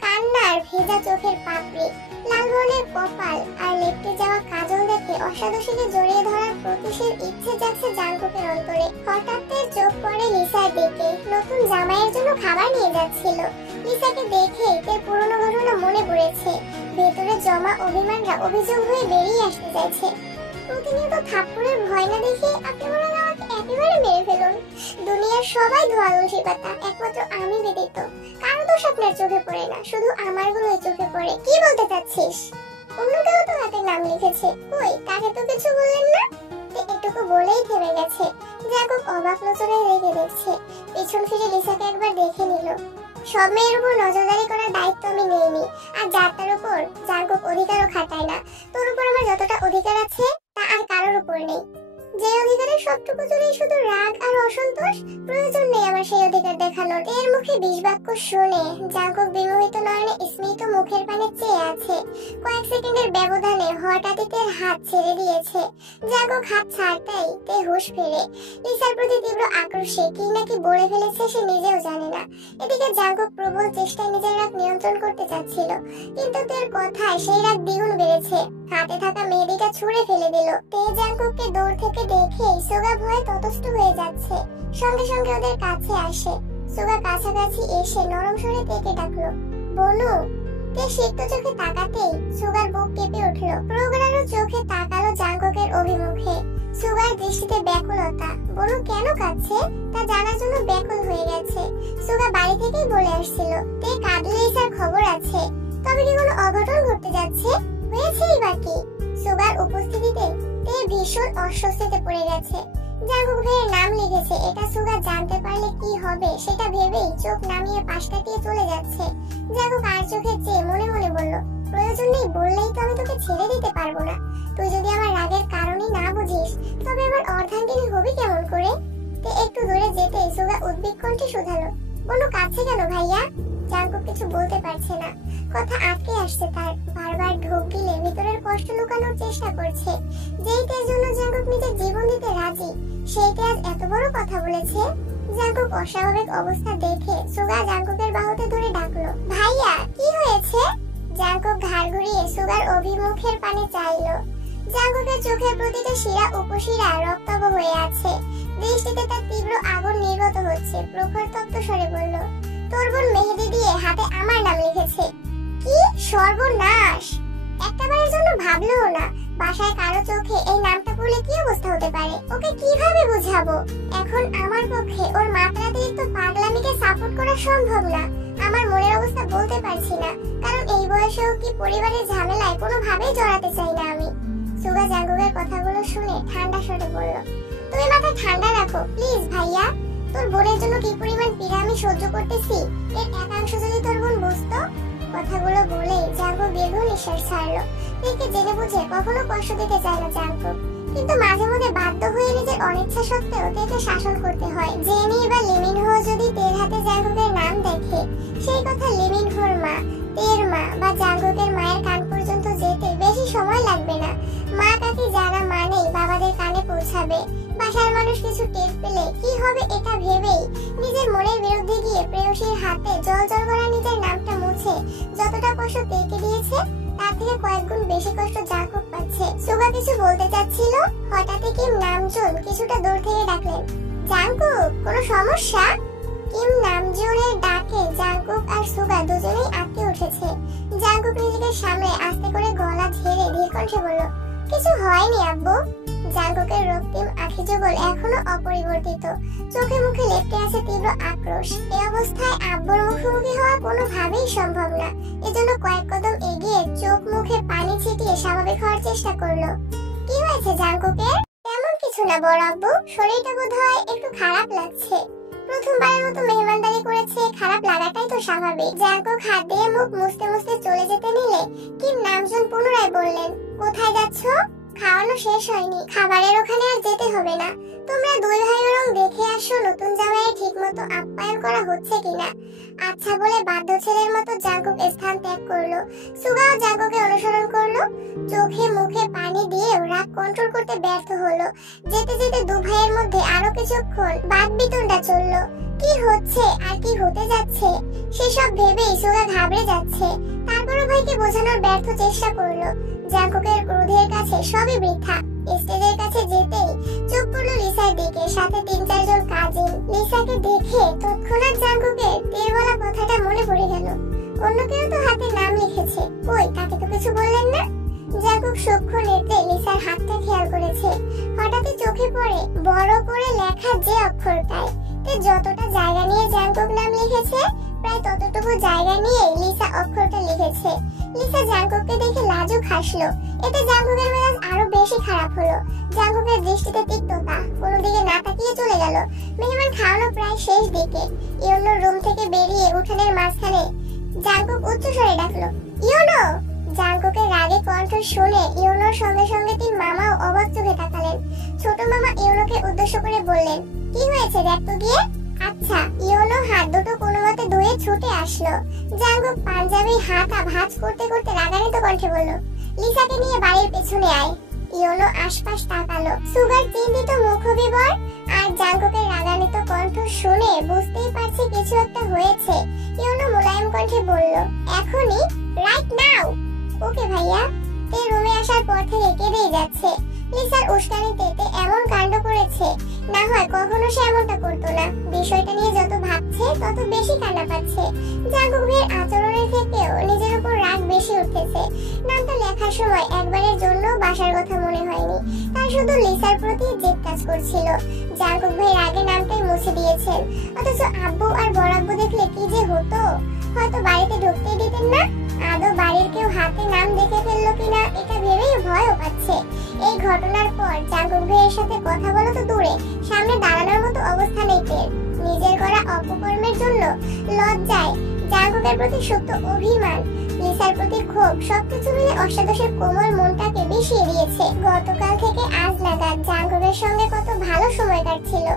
কান্নার ভেজা চোখের পাপড়ি, লাল বর্ণের কপাল আর লেপটে যাওয়া কাজল দেখে অষ্টাদশীকে জড়িয়ে ধরার প্রতিশের ইচ্ছে জাগছে জাঙ্কুকের অন্তরে। হঠাৎ তের চোখ পড়ে লিসার দিকে। নতুন জামাইয়ের জন্য খাবার নিয়ে যাচ্ছিল। লিসাকে দেখে তের পুরনো ঘটনা মনে পড়েছে। ভেতরে জমা অভিমানরা অভিযোগ হয়ে বেরিয়ে আসতে চাইছে। প্রতিনিয়ত থাপ্পড়ের ভয় না দেখে আপনি বলেন আমাকে একেবারে মেরে ফেলুন। দুনিয়ার সবাই ধোয়া তুলসী পাতা, একমাত্র আমি ব্যতীত। কারো দোষ আপনার চোখে পড়ে না, শুধু আমার গুলোই চোখে পড়ে। কি বলতে চাচ্ছিস? অন্য কেউ তো হাতের নাম লিখেছে, কই তাকে তো কিছু বললেন না? এটুকু বলেই থেমে গেছে। জাঙ্কুক অবাক নজরে রেখে দেখছে। পিছন ফিরে লিসাকে একবার দেখে নিল। সব মেয়ের উপর নজরদারি করার দায়িত্ব আমি নেইনি, আর যার তার উপর জাঙ্কুক অধিকারও খাটায় না। তোর উপর আমার যতটা অধিকার আছে তা আর কারোর উপর নেই। যে অধিকারের সবটুকু জুড়ে শুধু রাগ আর অসন্তোষ, প্রয়োজন নেই আমার সেই অধিকার দেখানোর। এর মুখে বিষ বাক্য শুনে জাঙ্কুক বিমোহিত নয়নে স্মিত মুখের পানে চেয়ে আছে। কয়েক সেকেন্ডের ব্যবধানে হঠাৎই তের হাত ছেড়ে দিয়েছে। জাঙ্কুক হাত ছাড়তেই তে হুঁশ ফেরে। লিসার প্রতি তীব্র আক্রোশে কি নাকি বলে ফেলেছে সে নিজেও জানে না। এদিকে জাঙ্কুক প্রবল চেষ্টায় নিজের রাগ নিয়ন্ত্রণ করতে চাচ্ছিল, কিন্তু তের কথায় সেই রাগ দ্বিগুণ বেড়েছে। হাতে থাকা মেহেদিটা ছুঁড়ে ফেলে দিল। তে জাঙ্কুককে দূর থেকে দেখে সুগা ভয়ে ততস্থ হয়ে যাচ্ছে। সঙ্গে সঙ্গে ওদের কাছে আসে। সুগা কাছাকাছি এসে নরম স্বরে তেকে ডাকলো, বনু। তে সিক্ত চোখে তাকাতেই সুগার বুক কেঁপে উঠল। প্রোগ্রারও চোখে তাকালো জাঙ্কুকের অভিমুখে। সুগার দৃষ্টিতে ব্যাকুলতা। বনু কেন কাঁদছে তা জানার জন্য ব্যাকুল হয়ে গেছে। সুগা বাড়ি থেকেই বলে আসছিল তে কাঁদলে ইসার খবর আছে। তবে কি কোনো অঘটন ঘটতে যাচ্ছে? হয়েছেই বা কি? সুগার উপস্থিতিতে তে ভীষণ অস্বস্তিতে পড়ে গেছে। জাঙ্কুক ভাইয়ের নাম লিখেছে, এটা সুগা জানতে পারলে কি হবে সেটা ভেবেই চোখ নামিয়ে পাশ কাটিয়ে চলে যাচ্ছে। জাঙ্কুক আর চোখে চেয়ে মনে মনে বলল, প্রয়োজন নেই বললেই তো আমি তোকে ছেড়ে দিতে পারবো না। তুই যদি আমার রাগের কারণই না বুঝিস তবে আমার অর্ধাঙ্গিনী হবি কেমন করে? তে একটু দূরে যেতেই সুগা উদ্বিগ্ন কণ্ঠে শুধালো, বনু কাঁদছে কেন ভাইয়া? জাঙ্কুক কিছু বলতে পারছে না। কথা আটকে আসছে তার। বারবার ঢোক গিলে ভিতরের কষ্ট লুকানোর চেষ্টা করছে। যেই তের জন্য জাঙ্কুক নিজের জীবন দিতে রাজি, সেই তে আজ এত বড় কথা বলেছে। জাঙ্কুক অস্বাভাবিক অবস্থা দেখে সুগা জাঙ্কুকের বাহুতে ধরে ডাকলো, ভাইয়া কি হয়েছে? জাঙ্কুক ঘাড় ঘুরিয়ে সুগার অভিমুখের পানে চাইলো। জাঙ্কুকের চোখের প্রতিটা শিরা উপশিরা রক্তাভ হয়ে আছে। দৃষ্টিতে তার তীব্র আগুন নির্গত হচ্ছে। প্রখর তপ্ত স্বরে বলল, তোর বোন মেহেদি দিয়ে হাতে আমার নাম লিখেছে। কি সর্বনাশ! একটাবারের জন্য ভাবলেও না বাসায় কারো চোখে এই নামটা পড়লে কি অবস্থা হতে পারে। ওকে কিভাবে বুঝাবো? এখন আমার পক্ষে ওর মাত্রাতিরিক্ত পাগলামিকে সাপোর্ট করা সম্ভব না। আমার মনের অবস্থা বলতে পারছি না, কারণ এই বয়সেও কি পরিবারের ঝামেলায় কোনোভাবেই জড়াতে চাই না আমি। সুগা জাঙ্কুকের কথাগুলো শুনে ঠান্ডা স্বরে বলল, তুমি মাথা ঠান্ডা রাখো প্লিজ ভাইয়া। তোর বোনের জন্য কি পরিমাণ পীড়া আমি সহ্য করতেছি এর একাংশ যদি তোর বোন বুঝতো। কথাগুলো বলে জাঙ্কুক দীর্ঘ নিঃশ্বাস ছাড়লো। তেকে জেনে বুঝে কখনো কষ্ট দিতে চায় না জাঙ্কুক, কিন্তু মাঝে মধ্যে বাধ্য হয়ে নিজের অনিচ্ছা সত্ত্বেও তেকে শাসন করতে হয়। জেনি বা লিমিনহো যদি তের হাতে জাঙ্কুকের নাম দেখে, সেই কথা লিমিনহোর মা, তের মা বা জাঙ্কুকের মায়ের কান পর্যন্ত যেতে বেশি সময় লাগবে না। মা কাকি জানা মানেই বাবাদের কানে পৌঁছাবে। বাসার মানুষ কিছু টের পেলে কি হবে এটা ভেবেই নিজের মনের বিরুদ্ধে গিয়ে প্রেয়সীর হাতে জল জল করা নিজের নামটা মুছে যতটা কষ্ট তেকে দিয়েছে তার থেকে কয়েক গুণ বেশি কষ্ট জাঙ্কুক পাচ্ছে। সুগা কিছু বলতে চাচ্ছিল, হঠাৎই কিম নামজুন কিছুটা দূর থেকে ডাকলেন, জাঙ্কুক কোনো সমস্যা? কিম নামজুনের ডাকে জাঙ্কুক আর সুগা দুজনেই আটকে উঠেছে। জাঙ্কুক নিজেকে সামনে আস্তে করে গলা ঝেড়ে ধীর কণ্ঠে বলল, কিছু হয়নি আব্বু। জাঙ্কুকের রক্তিম আঁখি যুগল এখনো অপরিবর্তিত। চোখে মুখে লেপ্টে আছে তীব্র আক্রোশ। এই অবস্থায় আব্বুর মুখোমুখি হওয়া কোনোভাবেই সম্ভব না। এজন্য কয়েক কদম এগিয়ে চোখ মুখে পানি ছিটিয়ে স্বাভাবিক হওয়ার চেষ্টা করলো। কি হয়েছে জাঙ্কুকের? তেমন কিছু না বড় আব্বু, শরীরটা বোধহয় একটু খারাপ লাগছে। প্রথমবারের মতো মেহমানদারি করেছে, খারাপ লাগাটাই তো স্বাভাবিক। জাঙ্কুক হাত দিয়ে মুখ মুছতে মুছতে চলে যেতে নিলে কিম নামজুন পুনরায় বললেন, কোথায় যাচ্ছ? খাওয়ানো শেষ হয়নি, খাবারের ওখানে আর যেতে হবে না। তোমরা দুই ভাই বরং দেখে আসো নতুন জামাইয়ের ঠিক মতো আপ্যায়ন করা হচ্ছে কিনা। আচ্ছা বলে বাধ্য ছেলের মতো জাঙ্কুক স্থান ত্যাগ করলো। সুগাও জাঙ্কুকে অনুসরণ করলো। চোখে মুখে পানি দিয়ে রাগ কন্ট্রোল করতে ব্যর্থ হলো। যেতে যেতে দু ভাইয়ের মধ্যে আরো কিছুক্ষণ বাদবিতণ্ডা চললো। কি হচ্ছে আর কি হতে যাচ্ছে সেসব ভেবেই সুগা ঘাবড়ে যাচ্ছে। তারপরও ভাইকে বোঝানোর ব্যর্থ চেষ্টা করলো। জাঙ্কুকের ক্রোধের কাছে সবই বৃথা। স্টেজের কাছে যেতেই চোখ পড়লো লিসার দিকে, সাথে ৩-৪ জন কাজিন। লিসাকে দেখে তৎক্ষণাৎ জাঙ্কুকের তীরওয়ালা কথাটা মনে পড়ে গেল। অন্য কেউ তো হাতে নাম লিখেছে, কই তাকে তো কিছু বললেন না। জাঙ্কুক সূক্ষ্ম নেত্রে লিসার হাতটা খেয়াল করেছে। হঠাৎই চোখে পড়ে বড় করে লেখা যে অক্ষরটায়। তে যতটা জায়গা নিয়ে জাঙ্কুক নাম লিখেছে প্রায় ততটুকু জায়গা নিয়ে লিসা অক্ষরটা লিখেছে। লিসা জাঙ্কুককে দেখে লাজুক হাসলো। এতে জাঙ্কুকের মেজাজ আরো বেশি খারাপ হলো। জাঙ্কুকের দৃষ্টিতে তিক্ততা, কোনো দিকে না তাকিয়ে চলে গেল। মেহমান খাওয়ানো প্রায় শেষ দিকে। ইয়োনো রুম থেকে বেরিয়ে উঠানের মাঝখানে জাঙ্কুক উচ্চস্বরে ডাকলো, ইয়োনো। জাঙ্কুকের রাগে রাগে কণ্ঠ শুনে ইউনোর সঙ্গে সঙ্গে তিন মামাও অবাক চোখে তাকালেন। ছোট মামা ইউনোকে উদ্দেশ্য করে বললেন, কি হয়েছে দেখ তো গিয়ে। আচ্ছা। ইউনো হাত দুটো কোনো মতে ধুয়ে ছুটে আসলো। জাঙ্কুক পাঞ্জাবি হাতা ভাঁজ করতে করতে রাগান্বিত কণ্ঠে বলল, লিসাকে নিয়ে বাড়ির পেছনে আয়। ইউনো আশপাশ তাকালো। সুগার চিন্তিত মুখবিবর আর জাঙ্কুকের রাগান্বিত কণ্ঠ শুনে বুঝতেই পারছে কিছু একটা হয়েছে। ইউনো মোলায়েম কণ্ঠে বলল, এখনই, রাইট নাও। ওকে ভাইয়া। তে রুমে আসার পর থেকে কেঁদেই যাচ্ছে। লিসার উস্কানিতে তে এমন কাণ্ড করেছে, না হয় কখনো সে এমনটা করতো না। বিষয়টা নিয়ে যত ভাবছে তত বেশি কান্না পাচ্ছে। জাঙ্কুক ভাইয়ের আচরণের থেকেও নিজের উপর রাগ বেশি উঠতেছে। নামটা লেখার সময় একবারের জন্য বাসার কথা মনে হয়নি, তার শুধু লিসার প্রতি জেদ কাজ করছিল। জাঙ্কুক ভাই রাগে নামটাই মুছে দিয়েছেন, অথচ আব্বু আর বড় আব্বু দেখলে কি যে হতো। হয়তো বাড়িতে ঢুকতেই দিতেন না। আদৌ বাড়ির কেউ হাতে নাম দেখে ফেললো কিনা এটা ভেবেই ভয়ও পাচ্ছে। এই ঘটনার পর জাঙ্কুক ভাইয়ের সাথে কথা বলা তো দূরে, সামনে দাঁড়ানোর মতো অবস্থা নেই তের। নিজের করা অপকর্মের জন্য লজ্জায়, জাঙ্কুকের প্রতি সুপ্ত অভিমান, লিসার প্রতি ক্ষোভ, সবকিছু মিলে অষ্টাদশের কোমল মনটাকে বিষিয়ে দিয়েছে। গতকাল থেকে আজ নাগাদ জাঙ্কুকের সঙ্গে কত ভালো সময় কাটছিল,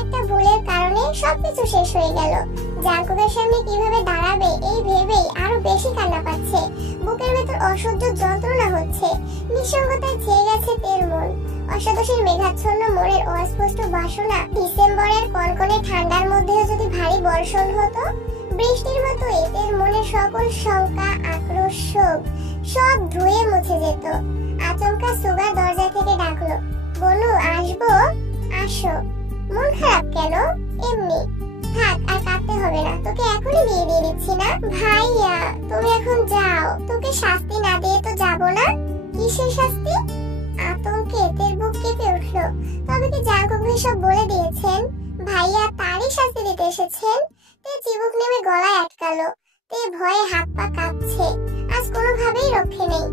একটা ভুলের কারণে সবকিছু শেষ হয়ে গেল। জাঙ্কুকের সামনে কিভাবে দাঁড়াবে এই ভেবেই আরো বেশি কান্না পাচ্ছে। বুকের ভেতর অসহ্য যন্ত্রণা হচ্ছে। নিঃসঙ্গতায় ছেয়ে গেছে তের মন। অষ্টাদশের মেঘাচ্ছন্ন মনের অস্পষ্ট বাসনা ডিসেম্বরের কনকনে ঠান্ডার মধ্যেও যদি ভারী বর্ষণ হতো, বৃষ্টির মতো এদের মনের সকল শঙ্কা, আক্রোশ, শোক সব ধুয়ে মুছে যেত। আচমকা সুগার দরজা থেকে ডাকলো, বনু আসবো? আসো। মন খারাপ কেন? এমনি। থাক, আর কাঁদতে হবে না, তোকে এখনই বিয়ে দিয়ে দিচ্ছি না। ভাইয়া তুমি এখন যাও, তোকে শাস্তি না দিয়ে তো যাবো না। কিসের শাস্তি? আতঙ্কে তের বুক কেঁপে উঠলো। তবে কি জাঙ্কুক ভাই সব বলে দিয়েছেন? ভাইয়া তারই শাস্তি দিতে এসেছেন? তে চিবুক নেমে গলায় আটকালো। তে ভয়ে হাত পা কাঁপছে। আজ কোনোভাবেই রক্ষে নেই।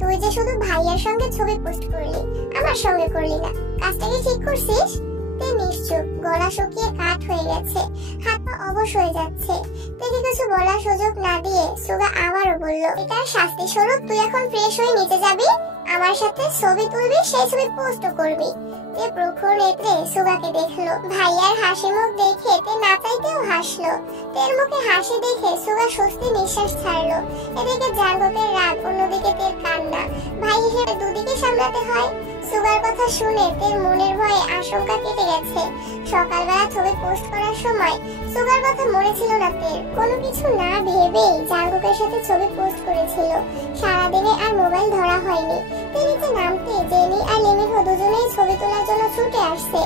তুই যে শুধু ভাইয়ার সঙ্গে ছবি পোস্ট করলি, আমার সঙ্গে করলি না। কাজটা কি ঠিক করছিস? তে নিশ্চুপ, গলা শুকিয়ে কাঠ হয়ে গেছে, হাত পা অবশ হয়ে যাচ্ছে। তেকে কিছু বলার সুযোগ না দিয়ে সুগা আবারও বলল, এটার শাস্তি স্বরূপ তুই এখন ফ্রেশ হয়ে নিচে যাবি, আমার সাথে ছবি তুলবি, সেই ছবি পোস্ট করবি। তে প্রখর নেত্রে সুগাকে দেখলো। ভাইয়ার হাসি মুখ দেখে তে না চাইতেও হাসলো। তের মুখে হাসি দেখে সুগা স্বস্তি নিঃশ্বাস ছাড়লো। এদিকে জাঙ্কুকের রাগ, অন্যদিকে তের কান্না। ভাই হিসেবে দুদিকে সামলাতে হয়। সুগার কথা শুনে তের মনের ভয়ে আশঙ্কা কেটে গেছে। সকালবেলা ছবি পোস্ট করার সময় সুগার কথা মনে ছিল না তের। কোনো কিছু না ভেবেই জাঙ্কুকের সাথে ছবি পোস্ট করেছিল। সারাদিনে আর মোবাইল ধরা হয়নি। নিচে নামতে জেনি আর লিমিনহো দুজনেই ছবি তোলার জন্য ছুটে আসছে।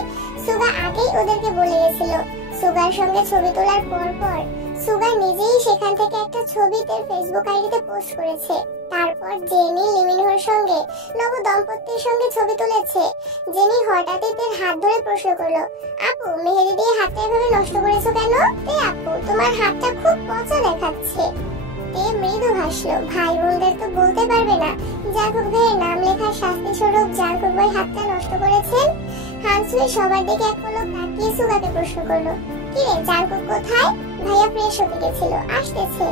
সুগা আগেই ওদেরকে বলে গেছিল। সুগার সঙ্গে ছবি তোলার পর সুগা নিজেই সেখান থেকে একটা ছবি তার ফেসবুক আইডিতে পোস্ট করেছে। তারপর জেনি লিমিনহোর সঙ্গে নব দম্পতির সঙ্গে ছবি তুলেছে। জেনি হঠাৎই তার হাত ধরে প্রশ্ন করলো, আপু মেহেদি দিয়ে হাতটা এভাবে নষ্ট করেছো কেন? তে আপু তোমার হাতটা খুব পচা দেখাচ্ছে। তে মৃদু হাসলো। ভাই বোনদের তো বলতে পারবে না জাঙ্কুক ভাইয়ের নাম লেখার শাস্তি স্বরূপ জাঙ্কুক ভাই হাতটা নষ্ট করেছেন। হানসুই সবার দিকে এক পলক তাকিয়ে সুগাকে প্রশ্ন করলো, কিরে জাঙ্কুক কোথায়? ভাইয়া ফ্রেশ হতে গেছিল, আসতেছে।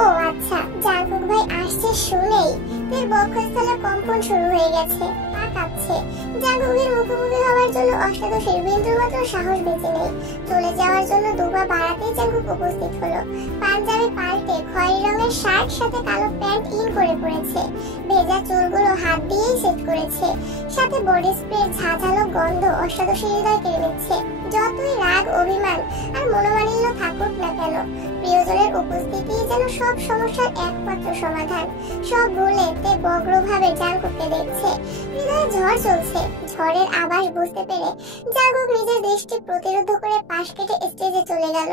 ও আচ্ছা। জাঙ্কুক ভাই আসছে শুনেই তের বক্ষস্থলে কম্পন শুরু হয়ে গেছে, পা কাঁপছে। জাঙ্কুকের মুখোমুখি হওয়ার জন্য অষ্টাদশের বিন্দুমাত্র সাহস বেঁচে নেই। চলে যাওয়ার জন্য দুপা বাড়াতেই জাঙ্কুক উপস্থিত হলো। পাঞ্জাবি পাল্টে খয়েরি রঙের শার্ট সাথে কালো প্যান্ট ইন করে পড়েছে। ভেজা চুলগুলো হাত দিয়েই সেট করেছে। সাথে বডি স্প্রের ঝাঁঝালো গন্ধ অষ্টাদশের হৃদয় কেড়ে নিচ্ছে। যতই রাগ, অভিমান আর মনোমালিন্য থাকুক না কেন, প্রিয়জনের উপস্থিতি যেন সব সমস্যার একমাত্র সমাধান। সব ভুলে তে বগ্রভাবে জাঙ্কুককে দেখছে। হৃদয়ে ঝড় চলছে। ঝড়ের আভাস বুঝতে পেরে জাঙ্কুক নিজের দৃষ্টি প্রতিরোধ করে পাশ কেটে স্টেজে চলে গেল।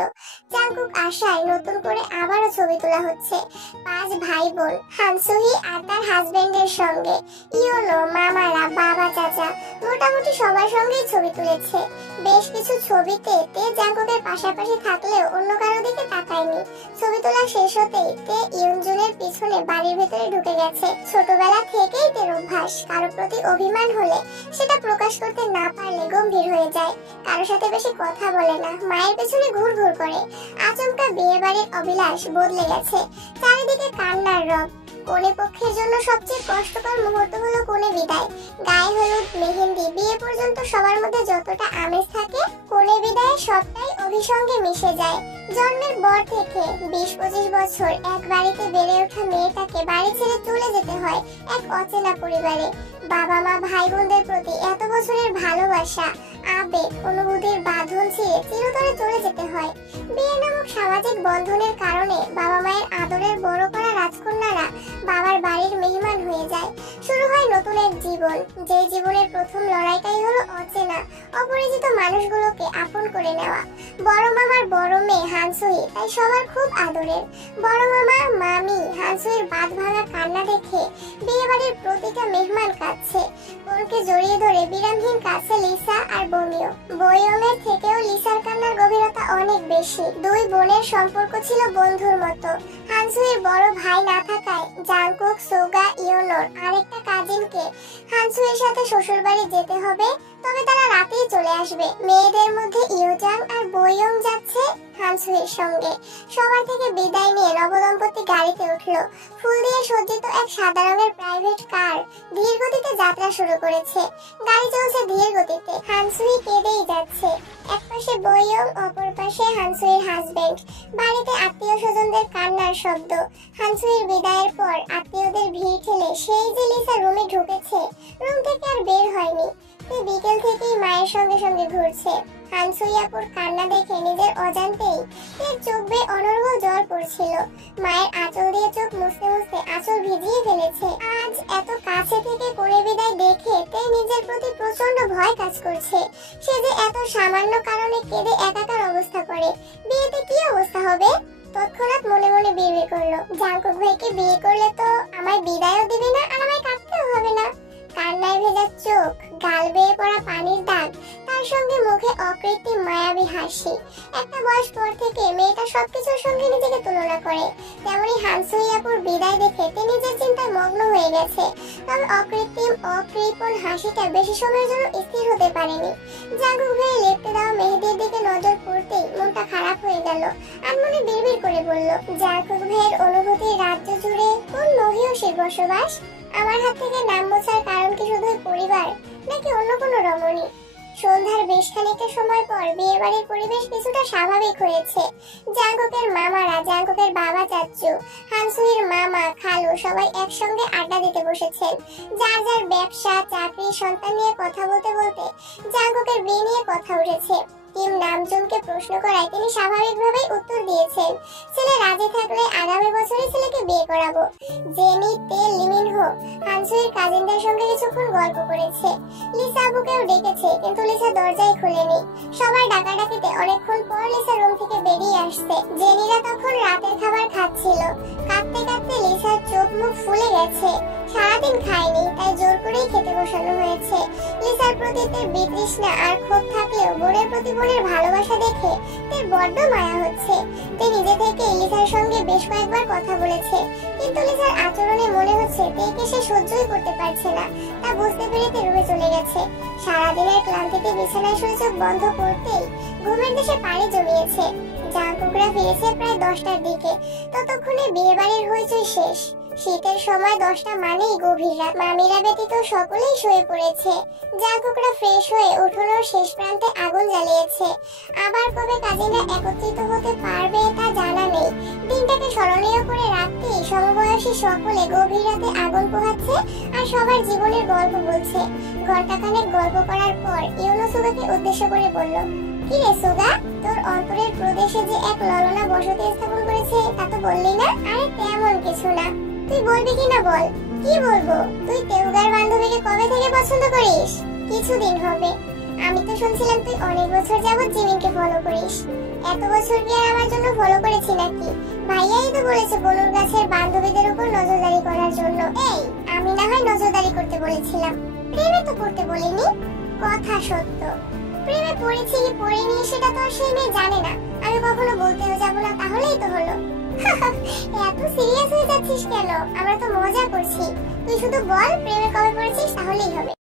জাঙ্কুক আশায় নতুন করে আবারও ছবি তোলা হচ্ছে। 5 ভাই বোন, হানসুহি আর তার হাজবেন্ডের সঙ্গে, ইয়োনো, মামারা, বাবা, চাচা, মোটামুটি সবার সঙ্গেই ছবি তুলেছে। বেশ কিছু ছবিতে তে জাঙ্কুকের পাশাপাশি থাকলেও অন্য কারো দিকে তাকায়নি। ছবি তোলা শেষ হতেই তে ইয়নজুনের পিছনে বাড়ির ভেতরে ঢুকে গেছে। ছোটবেলা থেকেই তের অভ্যাস, কারো প্রতি অভিমান হলে সেটা প্রকাশ করতে না পারলে গম্ভীর হয়ে যায়। কারোর সাথে বেশি কথা বলে না, মায়ের পেছনে ঘুর ঘুর করে। আচমকা বিয়ে বাড়ির অভিলাষ বদলে গেছে। চারিদিকে কান্নার রব। কনে পক্ষের জন্য সবচেয়ে কষ্টকর মুহূর্ত হলো কনে বিদায়। গায়ে হলুদ, মেহেন্দি, বিয়ে পর্যন্ত সবার মধ্যে যতটা আমেজ থাকে, কনে বিদায়ে সবটাই অভিসঙ্গে মিশে যায়। জন্মের পর থেকে 20-25 বছর এক বাড়িতে বেড়ে ওঠা মেয়েটাকে বাড়ি ছেড়ে চলে যেতে হয় এক অচেনা পরিবারে। বাবা মা ভাই বোনদের প্রতি এত বছরের ভালোবাসা, আবেগ, অনুভূতির বাঁধন ছিঁড়ে চিরতরে চলে যেতে হয়। বিয়ে নামক সামাজিক বন্ধনের কারণে বাবা মায়ের আদরের বড় করা রাজকন্যারা বাবার বাড়ির মেহমান হয়ে যায়। শুরু হয় নতুন এক জীবন, যে জীবনের প্রথম লড়াইটাই হলো অচেনা, অপরিচিত মানুষগুলোকে আপন করে নেওয়া। বড় মামার বড় মেয়ে হানসুই তাই সবার খুব আদরের। বড় মামা, মামি হানসুইর বাঁধ ভাঙা কান্না দেখে বিয়ে বাড়ির প্রতিটা মেহমান কাঁদছে। বোনকে জড়িয়ে ধরে বিরামহীন কাছে লিসা আর বমিও। বইয়মের থেকেও লিসার কান্নার গভীরতা অনেক বেশি। দুই বোনের সম্পর্ক ছিল বন্ধুর মতো। হানসুইর বড় ভাই না থাকায় জাংকুক, সোগা, ইয়োনোর আরেকটা কাজিনকে হানসুইর সাথে শ্বশুর বাড়ি যেতে হবে, তবে তারা রাতেই চলে আসবে। মেয়েদের মধ্যে ইয়োজাং আর বইয়ং যাচ্ছে হানসুইর সঙ্গে। সবার থেকে বিদায় নিয়ে নবদম্পতি গাড়িতে উঠলো। ফুল দিয়ে সজ্জিত এক সাদা রঙের প্রাইভেট কার ধীর গতিতে যাত্রা শুরু করেছে। গাড়ি চলছে ধীর গতিতে। হানসুই কেঁদেই যাচ্ছে। এক পাশে বইয়ং, অপর পাশে হানসুইর হাজবেন্ড। বাড়িতে আত্মীয় স্বজনদের কান্নার শব্দ। হানসুইর বিদায়ের পর আত্মীয়দের ভিড় ঠেলে সেই যে লিসা রুমে ঢুকেছে, রুম থেকে আর বের হয়নি। বিকেল থেকেই মায়ের সঙ্গে সঙ্গে ঘুরছে। হানসুই আপুর কান্না দেখে নিজের অজান্তেই এর চোখ বেয়ে অনর্গল জল পড়ছিল। মায়ের আঁচল দিয়ে চোখ মুছতে মুছতে আঁচল ভিজিয়ে ফেলেছে। আজ এত কাছে থেকে কোণে বিদায় দেখে তে নিজের প্রতি প্রচন্ড ভয় কাজ করছে। সে যে এত সামান্য কারণে কেঁদে একাকার অবস্থা করে, বিয়েতে কি অবস্থা হবে? তৎক্ষণাৎ মনে মনে বিড়বিড় করলো, জাংকুক ভাইকে বিয়ে করলে তো আমায় বিদায়ও দিবে না আর আমায় কাঁদতেও হবে না। কান্নায় ভেজা চোখ, গাল বেয়ে পড়া পানির দাগ, তার সঙ্গে মুখে অকৃত্রিম মায়াবী হাসি। একটা বয়স পর থেকে মেয়েটা সবকিছুর সঙ্গে নিজেকে তুলনা করে। তেমনি হানসুই আপুর বিদায় দেখে তিনি নিজের চিন্তায় মগ্ন হয়ে গেছে। তবে অকৃত্রিম, অকৃপণ হাসিটা বেশি সময়ের জন্য স্থির হতে পারেনি। জাংকুক ভাই লেপটে দেওয়া মেহেদির দিকে নজর পড়তেই মনটা খারাপ হয়ে গেল। আনমনে বিড়বিড় করে বলল, জাংকুক ভাইয়ের অনুভূতির রাজ্য জুড়ে কোন মহিয়সীর বসবাস? আমার হাত থেকে নাম মোছার কারণ কি শুধু পরিবার, নাকি অন্য কোনো রমণী? সন্ধ্যার বেশ খানিকটা সময় পর বিয়ে বাড়ির পরিবেশ কিছুটা স্বাভাবিক হয়েছে। জাংকুকের মামারা, জাংকুকের বাবা চাচ্চু, হানসুইর মামা, খালু সবাই একসঙ্গে আড্ডা দিতে বসেছেন। যার যার ব্যবসা, চাকরি, সন্তান নিয়ে কথা বলতে বলতে জাংকুকের বিয়ে নিয়ে কথা উঠেছে। কিম নামজুনকে প্রশ্ন করায় তিনি স্বাভাবিকভাবেই উত্তর দিয়েছেন, ছেলে রাজি থাকলে আগামী বছরই ছেলেকে বিয়ে করাবো। জেনি, তে, লিমিনহো হানসুইর কাজিনদের সঙ্গে কিছুক্ষণ গল্প করেছে। লিসা আপুকেও ডেকেছে, কিন্তু লিসা দরজাই খুলেনি। সবার ডাকাডাকিতে অনেকক্ষণ পর লিসা রুম থেকে বেরিয়ে আসছে। জেনিরা তখন রাতের খাবার খাচ্ছিল। কাঁদতে কাঁদতে লিসার চোখ মুখ ফুলে গেছে। সারাদিন খায়নি, তাই জোর করেই খেতে বসানো হয়েছে। লিসার প্রতি তার বিতৃষ্ণা আর ক্ষোভ থাকলেও বোনের প্রতি বোনের ভালোবাসা দেখে তার বড্ড মায়া হচ্ছে। তে নিজে থেকে লিসার সঙ্গে বেশ কয়েকবার কথা বলেছে, কিন্তু লিসার আচরণে মনে হচ্ছে তেকে সে সহ্যই করতে পারছে না। তা বুঝতে পেরে তে রুমে চলে গেছে। সারাদিনের ক্লান্তিতে বিছানায় শুয়ে চোখ বন্ধ করতেই ঘুমের দেশে পাড়ি জমিয়েছে। জাংকুকরা ফিরেছে প্রায় 10টার দিকে। ততক্ষণে বিয়ে বাড়ির হইচই শেষ। শীতের সময় 10টা মানেই গভীর রাত। মামিরা ব্যতীত সকলেই শুয়ে পড়েছে। জাংকুকরা ফ্রেশ হয়ে উঠোনের শেষ প্রান্তে আগুন জ্বালিয়েছে। আবার কবে কাজিনরা একত্রিত হতে পারবে তা জানা নেই। দিনটাকে স্মরণীয় করে রাখতেই সমবয়সী সকলে গভীর রাতে আগুন পোহাচ্ছে আর সবার জীবনের গল্প বলছে। ঘন্টাখানেক গল্প করার পর ইয়োনো সুগাকে উদ্দেশ্য করে বলল, কি রে সুগা, তোর অন্তরের প্রদেশে যে এক ললনা বসতি স্থাপন করেছে তা তো বললি না? আরে তেমন কিছু না, তুই বলবি কিনা বল। কি বলবো? তুই তেউগার বান্ধবীকে কবে থেকে পছন্দ করিস? কিছুদিন হবে। আমি তো শুনছিলাম তুই অনেক বছর যাবত জিমিনকে ফলো করিস। এত বছর কি আর আমার জন্য ফলো করেছি নাকি? ভাইয়াই তো বলেছে বলুর গাছের বান্ধবীদের উপর নজরদারি করার জন্য। এই, আমি না হয় নজরদারি করতে বলেছিলাম, প্রেমে তো করতে বলিনি। কথা সত্য, প্রেমে পড়েছি কি পড়িনি সেটা তো আর সেই মেয়ে জানে না। আমি কখনো বলতেও যাবো না, তাহলেই তো হলো। এত সিরিয়াস হয়ে যাচ্ছিস কেন? আমরা তো মজা করছি। তুই শুধু বল প্রেমে কবে পড়েছিস, তাহলেই হবে।